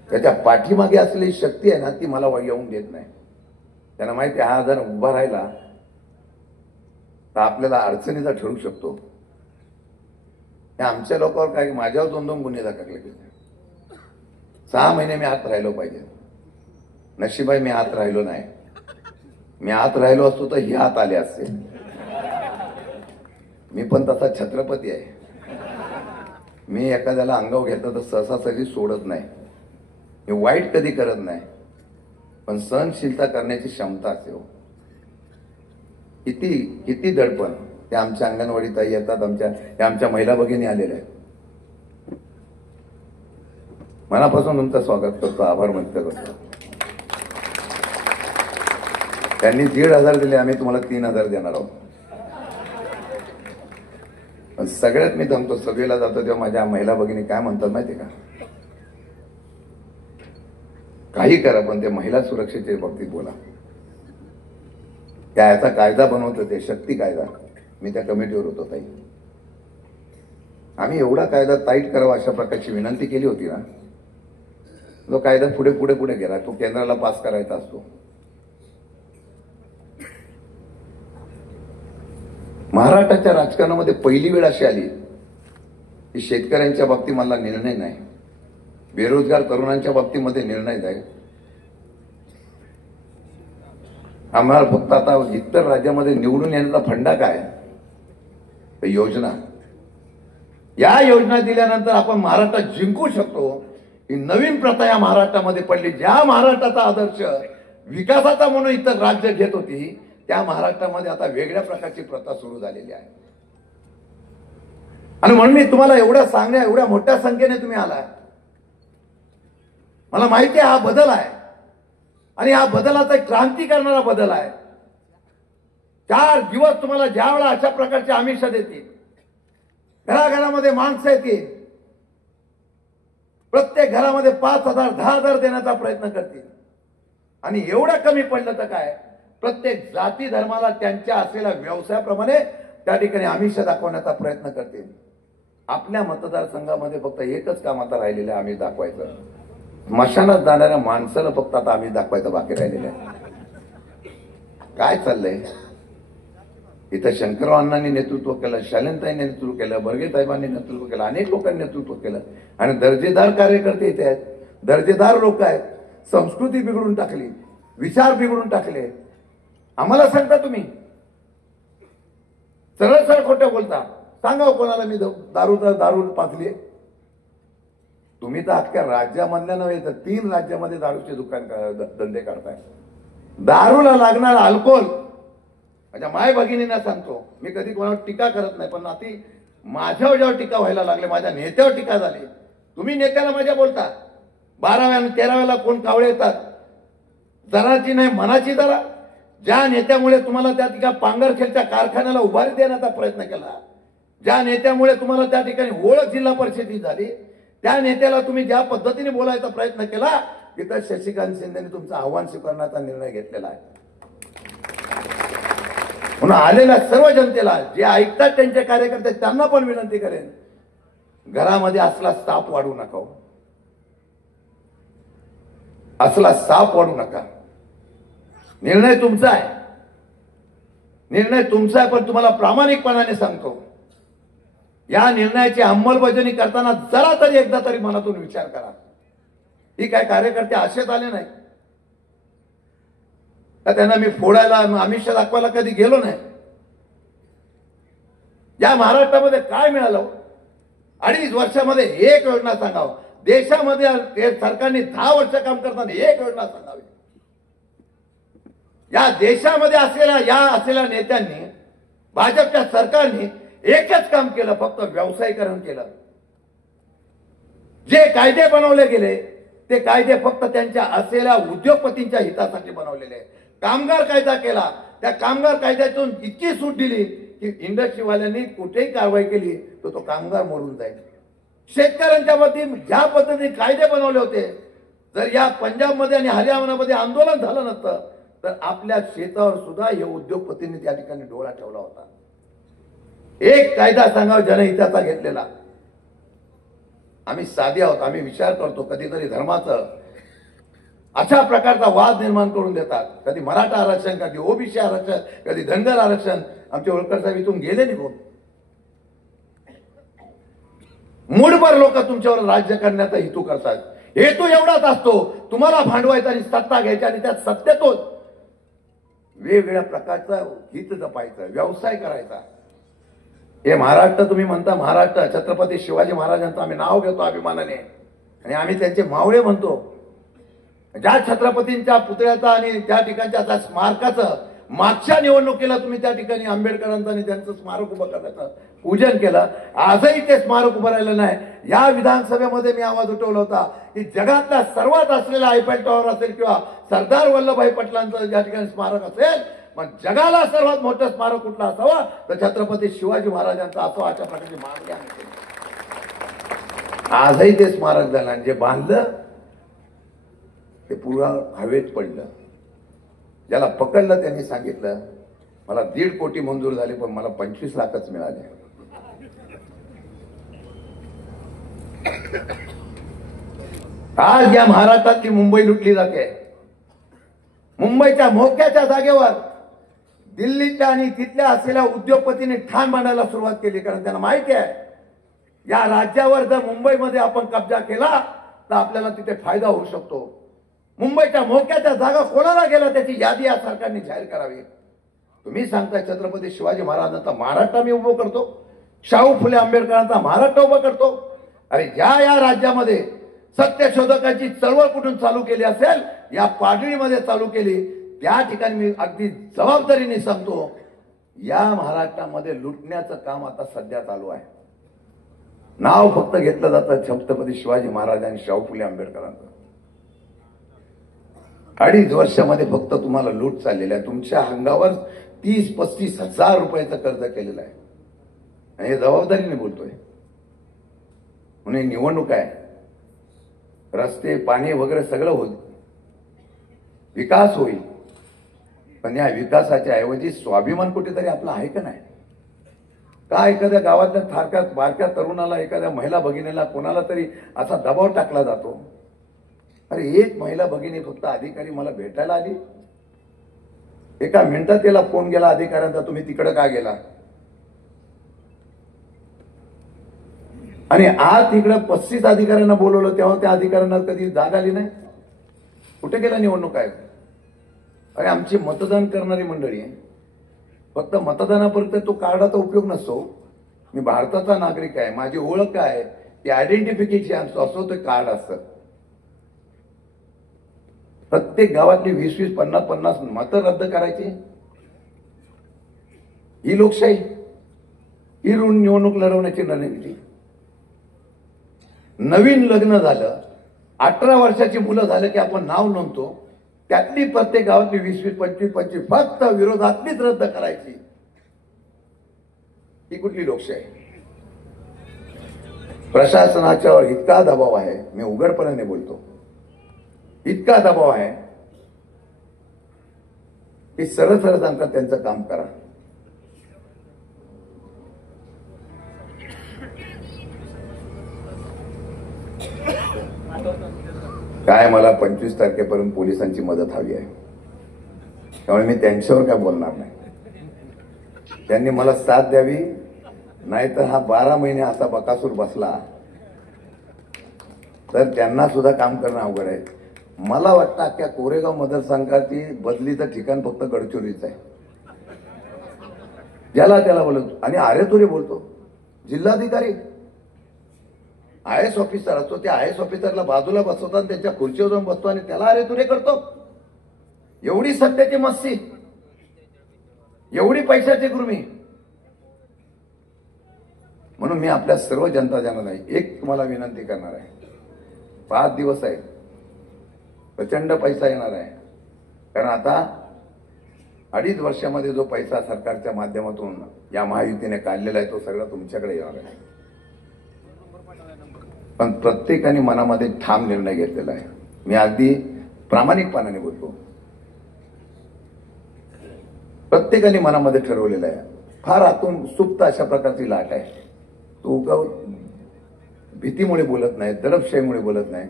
त्याच्या पाठीमागे असलेली शक्ती आहे ना, ती मला येऊन देत नाही. त्यांना माहिती आहे हा जर उभा राहिला तर आपल्याला अडचणीचा ठरू शकतो. आमच्या लोकांवर काय, माझ्यावर 2-2 गुन्हे दाखल केले. 6 महिने मी आत राहिलो पाहिजे. नशिबाई मी आत राहिलो नाही. मी आत राहिलो असतो तर ही आत आले असते. मी पण तसा छत्रपती आहे. मी एखाद्याला अंगावर घेतलं तर सहसा सहजी सोडत नाही. मी वाईट कधी करत नाही, पण सहनशीलता करण्याची क्षमता असते हो. किती दडपण. ते आमच्या अंगणवाडी ताई येतात, आमच्या महिला भगिनी आलेल्या आहेत. मनापासून तुमचं स्वागत करतो, आभार व्यक्त करतो. त्यांनी 1,500 दिले, आम्ही तुम्हाला 3,000 देणार आहोत. पण सगळ्यात मी सांगतो, सभेला जातो तेव्हा माझ्या महिला भगिनी काय म्हणतात माहिती का, काही करा पण ते महिला सुरक्षेच्या बाबतीत बोला. त्याचा कायदा बनवतो ते शक्ती कायदा. मी त्या कमिटीवर होतो ताई. आम्ही एवढा कायदा टाईट करावा अशा प्रकारची विनंती केली होती ना, जो कायदा पुढे गेला. तो केंद्राला पास करायचा असतो. महाराष्ट्राच्या राजकारणामध्ये पहिली वेळ अशी आली की शेतकऱ्यांच्या बाबतीत मला निर्णय नाही, बेरोजगार तरुणांच्या बाबतीमध्ये निर्णय नाही. आम्हाला फक्त आता इतर राज्यामध्ये निवडून येण्याचा फंडा काय, योजना. या योजना दिल्यानंतर आपण महाराष्ट्रात जिंकू शकतो. ही नवीन प्रथा या महाराष्ट्रामध्ये पडली. ज्या महाराष्ट्राचा आदर्श विकासाचा म्हणून इतर राज्य घेत होती, त्या महाराष्ट्रामध्ये आता वेगळ्या प्रकारची प्रथा सुरू झालेली आहे. आणि म्हणून मी तुम्हाला एवढ्या मोठ्या संख्येने तुम्ही आलाय. मला माहिती आहे हा बदल आहे, आणि हा बदलाचा एक क्रांती करणारा बदल आहे. 4 दिवस तुम्हाला ज्या वेळा अशा प्रकारचे आमिष देतील, घराघरामध्ये माणसं येतील, प्रत्येक घरामध्ये 5,000 10,000 देण्याचा प्रयत्न करतील. आणि एवढं कमी पडलं तर काय, प्रत्येक जाती धर्माला त्यांच्या असलेल्या व्यवसायाप्रमाणे त्या ठिकाणी आमिष दाखवण्याचा प्रयत्न करतील. आपल्या मतदारसंघामध्ये फक्त एकच काम आता राहिलेलं आहे, आमिष दाखवायचं. मशानात जाणाऱ्या माणसाला फक्त आता आमिष दाखवायचं बाकी राहिलेलं आहे. काय चाललंय इथं? शंकरराव अण्णांनी नेतृत्व केलं, शालिनताईंनी नेतृत्व केलं, बर्गे साहेबांनी नेतृत्व केलं, अनेक लोकांनी नेतृत्व केलं. आणि दर्जेदार कार्यकर्ते इथे आहेत, दर्जेदार लोक आहेत. संस्कृती बिघडून टाकली, विचार बिघडून टाकले. आम्हाला सांगता तुम्ही सरळ खोटं बोलता. सांगा कोणाला मी दारू पाजली. तुम्ही तर अख्ख्या राज्यामधल्या नव्हे तर 3 राज्यामध्ये दारूचे दुकान धंदे करताय. दारूला लागणारा अल्कोहोल माझ्या माय भगिनींना सांगतो, मी कधी कोणावर टीका करत नाही, पण आता माझ्यावर जेव्हा टीका व्हायला लागले, माझ्या नेत्यावर टीका झाली. तुम्ही नेत्याला माझ्या बोलता, 12व्या आणि 13व्याला कोण कावळे येतात. जराची नाही मनाची जरा. ज्या नेत्यामुळे तुम्हाला त्या ठिकाणी पांगरखेडच्या कारखान्याला उभारी देण्याचा प्रयत्न केला, ज्या नेत्यामुळे तुम्हाला त्या ठिकाणी ओळख जिल्हा परिषदेची झाली, त्या नेत्याला तुम्ही ज्या पद्धतीने बोलायचा प्रयत्न केला, तिथं शशिकांत शिंदेने तुमचं आव्हान स्वीकारण्याचा निर्णय घेतलेला आहे. म्हणून आलेल्या सर्व जनतेला, जे ऐकतात त्यांचे कार्यकर्ते, त्यांना पण विनंती करेन, घरामध्ये असला साप वाढू नका. असला साप वाढू नका. निर्णय तुमचा आहे. निर्णय तुमचा आहे, पण तुम्हाला प्रामाणिकपणाने सांगतो, या निर्णयाची अंमलबजावणी करताना जरा तरी एकदा तरी मनातून विचार करा. ही काय कार्यकर्ते आशेत आले नाही का? त्यांना मी फोडायला आमिष दाखवायला कधी गेलो नाही. या महाराष्ट्रामध्ये काय मिळालं? 2.5 वर्षामध्ये एक योजना सांगावं. देशामध्ये सरकारने 10 वर्ष काम करताना एक योजना सांगावी. या देशामध्ये असलेल्या नेत्यांनी, भाजपच्या सरकारने एकच काम केलं, फक्त व्यवसायीकरण केलं. जे कायदे बनवले गेले ते कायदे फक्त त्यांच्या असलेल्या उद्योगपतींच्या हितासाठी बनवलेले. कामगार कायदा केला, त्या कामगार कायद्यातून इतकी सूट दिली की इंडस्ट्रीवाल्यांनी कुठेही कारवाई केली तर तो कामगार मरून जाईल. शेतकऱ्यांच्या वतीने ज्या पद्धतीने कायदे बनवले होते, जर या पंजाबमध्ये आणि हरियाणामध्ये आंदोलन झालं नसतं तर आपल्या शेतावर सुद्धा हे उद्योगपतींनी त्या ठिकाणी डोळा ठेवला होता. एक कायदा सांगावा जनहिताचा घेतलेला. आम्ही साधे आहोत, आम्ही विचार करतो. कधीतरी धर्माचं अशा प्रकारचा वाद निर्माण करून देतात. कधी मराठा आरक्षण, कधी ओबीसी आरक्षण, कधी धनगर आरक्षण. आमचे होळकर साहेब इथून गेले निघून. मूडभर लोक तुमच्यावर राज्य करण्याचा हेतू करतात. हेतू एवढाच असतो, तुम्हाला भांडवायचा आणि सत्ता घ्यायची आणि त्या सत्तेतून वेगवेगळ्या प्रकारचा हित जपायचं, व्यवसाय करायचा. हे महाराष्ट्र तुम्ही म्हणता, महाराष्ट्र छत्रपती शिवाजी महाराजांचं आम्ही नाव घेतो अभिमानाने आणि आम्ही त्यांचे मावळे म्हणतो. ज्या छत्रपतींच्या पुतळ्याचा आणि त्या ठिकाणच्या स्मारकाचं मागच्या निवडणुकीला तुम्ही त्या ठिकाणी आंबेडकरांचं आणि त्यांचं स्मारक उभं करण्याचं पूजन केलं. आजही ते स्मारक उभं राहिलं नाही. या विधानसभेमध्ये मी आवाज उठवला होता की जगातला सर्वात असलेला आयफेल टॉवर असेल किंवा सरदार वल्लभभाई पटेलांचं ज्या ठिकाणी स्मारक असेल, मग जगाला सर्वात मोठं स्मारक कुठलं असावं तर छत्रपती शिवाजी महाराजांचं असावं. अशा प्रकारची मागणी आम्ही केली. आजही ते स्मारक झालं आणि जे बांधलं ते पुरा हवेत पडलं. ज्याला पकडलं त्यांनी सांगितलं मला 1.5 कोटी मंजूर झाले पण मला 25 लाखच मिळाले. आज या महाराष्ट्रातली मुंबई लुटली जाते. मुंबईच्या मोक्याच्या जागेवर दिल्लीच्या आणि तिथल्या असलेल्या उद्योगपतींनी ठाण मांडायला सुरुवात केली. कारण त्यांना माहिती आहे या राज्यावर जर मुंबईमध्ये आपण कब्जा केला तर आपल्याला तिथे फायदा होऊ शकतो. मुंबईच्या मोक्याच्या जागा कोणाला गेला त्याची यादी या सरकारने जाहीर करावी. तुम्ही सांगताय छत्रपती शिवाजी महाराजांचा महाराष्ट्र मी उभं करतो, शाहू फुले आंबेडकरांचा महाराष्ट्र उभं करतो. अरे या राज्यामध्ये सत्यशोधकाची चळवळ कुठून चालू केली असेल, या पाडळीमध्ये चालू केली. त्या ठिकाणी मी अगदी जबाबदारीने सांगतो या महाराष्ट्रामध्ये लुटण्याचं काम आता सध्या चालू आहे. नाव फक्त घेतलं जातं छत्रपती शिवाजी महाराज आणि शाहू फुले आंबेडकरांचं. 2.5 वर्षामध्ये फक्त तुम्हाला लूट चाललेली आहे. तुमच्या अंगावर 30-35 हजार रुपयाचं कर्ज केलेलं आहे आणि हे जबाबदारीने बोलतोय. म्हणून निवडणूक आहे, रस्ते पाणी वगैरे सगळं होईल, विकास होईल, पण या विकासाच्या ऐवजी स्वाभिमान कुठेतरी आपला आहे का नाही? का एखाद्या गावातल्या थारक्यात बारक्या तरुणाला, एखाद्या महिला भगिनीला कोणाला तरी असा दबाव टाकला जातो. अरे एक महिला भगिनी फक्त अधिकारी मला भेटायला आली, एका मिनिटात त्याला फोन गेला अधिकाऱ्यांचा, तुम्ही तिकडे का गेला? आणि आज तिकडे 35 अधिकाऱ्यांना बोलवलं तेव्हा त्या अधिकाऱ्यांना कधी जाग आली नाही. कुठे गेला निवडणूक आयोग? अरे आमची मतदान करणारी मंडळी आहे, फक्त मतदानापर्यंत तो कार्डाचा उपयोग नसतो. मी भारताचा नागरिक आहे, माझी ओळख काय, ती आयडेंटिफिकेशन असतो, ते कार्ड असतं. प्रत्येक गावातली 20-20, 50-50 मतं रद्द करायची, ही लोकशाही, ही निवडणूक लढवण्याची रणनीती. नवीन लग्न झालं, 18 वर्षाची मुलं झालं की आपण नाव नोंदतो, त्यातली प्रत्येक गावातली 20-20, 25-25 फक्त विरोधातलीच रद्द करायची. ही कुठली लोकशाही? प्रशासनाच्यावर इतका दबाव आहे, मी उघडपणाने बोलतो, इतका दबाव आहे की सरळ सरळ सांगतात त्यांचं काम करा. काय मला 25 तारखेपर्यंत पोलिसांची मदत हवी आहे, त्यामुळे मी त्यांच्यावर काय बोलणार नाही. त्यांनी मला साथ द्यावी, नाहीतर हा 12 महिने असा बकासूर बसला तर त्यांना सुद्धा काम करणं अवघड आहे. मला वाटतं अख्ख्या कोरेगाव मतदारसंघाची बदलीचं ठिकाण फक्त गडचिरोलीच आहे. ज्याला त्याला बोलतो आणि आरेतुरे बोलतो. जिल्हाधिकारी IAS ऑफिसर असतो, त्या IAS ऑफिसरला बाजूला बसवतो आणि त्यांच्या खुर्चीवर जाऊन बसतो आणि त्याला आरेतुरे करतो. एवढी सत्याची मस्ती, एवढी पैशाची गुरमी. म्हणून मी आपल्या सर्व जनता जनांना एक तुम्हाला विनंती करणार आहे. 5 दिवस आहे, प्रचंड पैसा येणार आहे. कारण आता 2.5 वर्षामध्ये जो पैसा सरकारच्या माध्यमातून या महायुतीने काढलेला आहे तो सगळा तुमच्याकडे येणार आहे. पण प्रत्येकाने मनामध्ये ठाम निर्णय घेतलेला आहे. मी अगदी प्रामाणिकपणाने बोलतो. प्रत्येकाने मनामध्ये ठरवलेलं आहे. फार आतून सुप्त अशा प्रकारची लाट आहे. तो उगाच भीतीमुळे बोलत नाही, दडपशाहीमुळे बोलत नाही.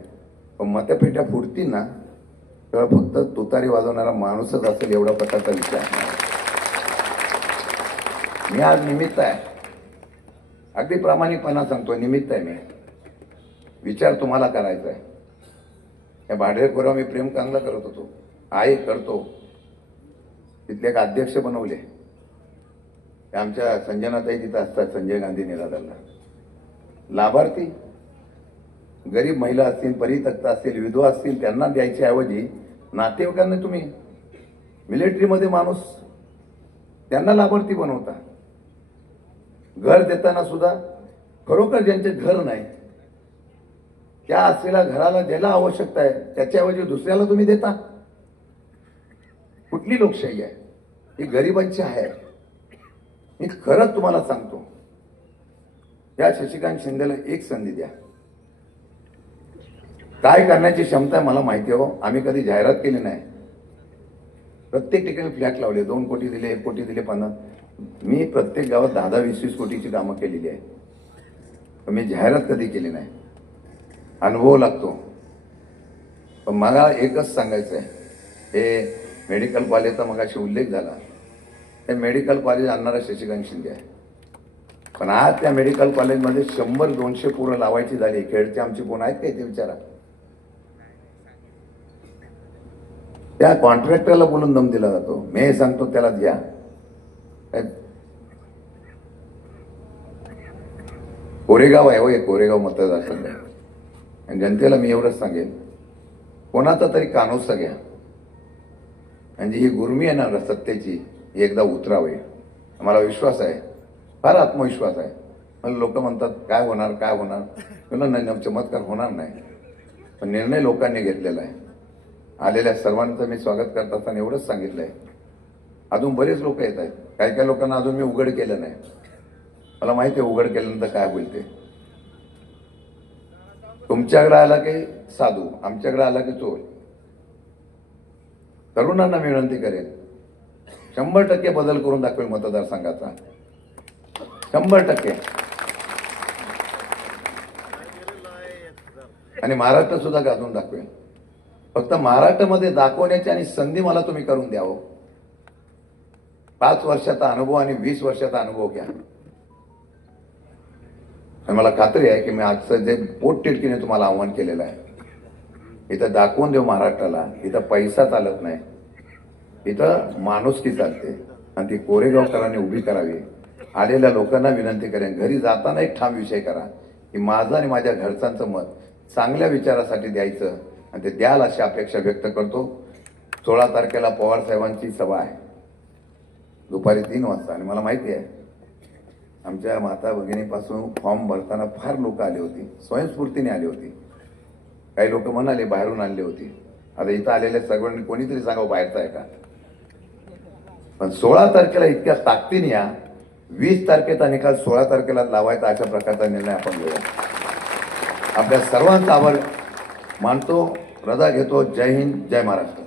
पण मतपेट्या फुटतील ना तेव्हा फक्त तुतारी वाजवणारा माणूसच असेल एवढा प्रकारचा विषय आहे. मी आज निमित्त आहे, अगदी प्रामाणिकपणा सांगतो, निमित्त आहे मी. विचार तुम्हाला करायचा आहे. या भाडेरपुरावर मी प्रेम चांगला करत होतो, आहे, करतो. तिथले एक अध्यक्ष बनवले. आमच्या संजनाताई तिथं असतात, संजय गांधी निराधारला. लाभार्थी गरीब महिला असतील, परित्यक्त असतील, विधवा असतील, त्यांना द्यायच्या ऐवजी नातेवाईकांना तुम्ही मिलिटरीमध्ये माणूस त्यांना लाभार्थी बनवता. घर देताना सुद्धा खरोखर ज्यांचे घर नाही त्या असलेल्या घराला ज्याला आवश्यकता आहे त्याच्याऐवजी दुसऱ्याला तुम्ही देता. कुठली लोकशाही आहे ही? गरिबांची आहे. मी खरंच तुम्हाला सांगतो, या शशिकांत शिंदेला एक संधी द्या. काय करण्याची क्षमता मला माहिती आहे. हो, आम्ही कधी जाहिरात केली नाही. प्रत्येक ठिकाणी फ्लॅट लावले, 2 कोटी दिले, 1 कोटी दिले, 50. मी प्रत्येक गावात 10-20 कोटीची कामं केलेली आहे. पण मी जाहिरात कधी केली नाही. अनुभव लागतो. पण मला एकच सांगायचं आहे, हे मेडिकल कॉलेजचा मगाशी उल्लेख झाला. हे मेडिकल कॉलेज आणणारा शशिकांत शिंदे आहे. पण आज त्या मेडिकल कॉलेजमध्ये 100-200 पोरं लावायची झाली. खेडचे आमची कोण आहेत काय ते विचारा. त्या कॉन्ट्रॅक्टरला बोलून दम दिला जातो. मी हे सांगतो त्याला द्या. कोरेगाव आहे हो, हे कोरेगाव मतदारसंघ आहे. आणि जनतेला मी एवढंच सांगेन, कोणाचा तरी कानोसा घ्या. म्हणजे ही गुरमी आहे ना सत्तेची, एकदा उतरावे. मला विश्वास आहे, फार आत्मविश्वास आहे. मला लोक म्हणतात काय होणार काय होणार. नाही, चमत्कार होणार नाही. पण निर्णय लोकांनी घेतलेला आहे. आलेल्या सर्वांचं मी स्वागत करत असताना एवढंच सांगितलंय. अजून बरेच लोक येत आहेत. काही लोकांना अजून मी उघड केलं नाही. मला माहिती आहे उघड केल्यानंतर काय होईल ते. तुमच्याकडे आला की साधू, आमच्याकडे आला की चोर. तरुणांना मी विनंती करेन, 100% बदल करून दाखवेल मतदारसंघाचा. 100%. आणि महाराष्ट्र सुद्धा गाजून दाखवेल. फक्त महाराष्ट्रामध्ये दाखवण्याची आणि संधी मला तुम्ही करून द्यावं. 5 वर्षाचा अनुभव आणि 20 वर्षाचा अनुभव घ्या. आणि मला खात्री आहे की मी आजचं जे पोटतिडकीने तुम्हाला आव्हान केलेलं आहे, इथं दाखवून देऊ महाराष्ट्राला. इथं पैसा चालत नाही, इथं माणुसकी चालते. आणि ती कोरेगावकरांनी उभी करावी. आलेल्या लोकांना विनंती करेन, घरी जाताना एक ठाम विषय करा की माझं आणि माझ्या घरच्यांचं मत चांगल्या विचारासाठी द्यायचं. आणि ते द्याल अशी अपेक्षा व्यक्त करतो. 16 तारखेला पवार साहेबांची सभा आहे दुपारी 3 वाजता. आणि मला माहिती आहे आमच्या माता भगिनीपासून फॉर्म भरताना फार लोक आली होती, स्वयंस्फूर्तीने आली होती. काही लोक म्हणाले बाहेरून आणली होती. आता इथं आलेल्या सर्वांनी कोणीतरी सांगावं बाहेरचा आहे का. पण 16 तारखेला इतक्या ताकदीने या. 20 तारखेचा निकाल 16 तारखेला लावायचा अशा प्रकारचा निर्णय आपण घेऊया. आपल्या सर्वांचा आभार मानतो, रजा घेतो. जय हिंद, जय महाराष्ट्र.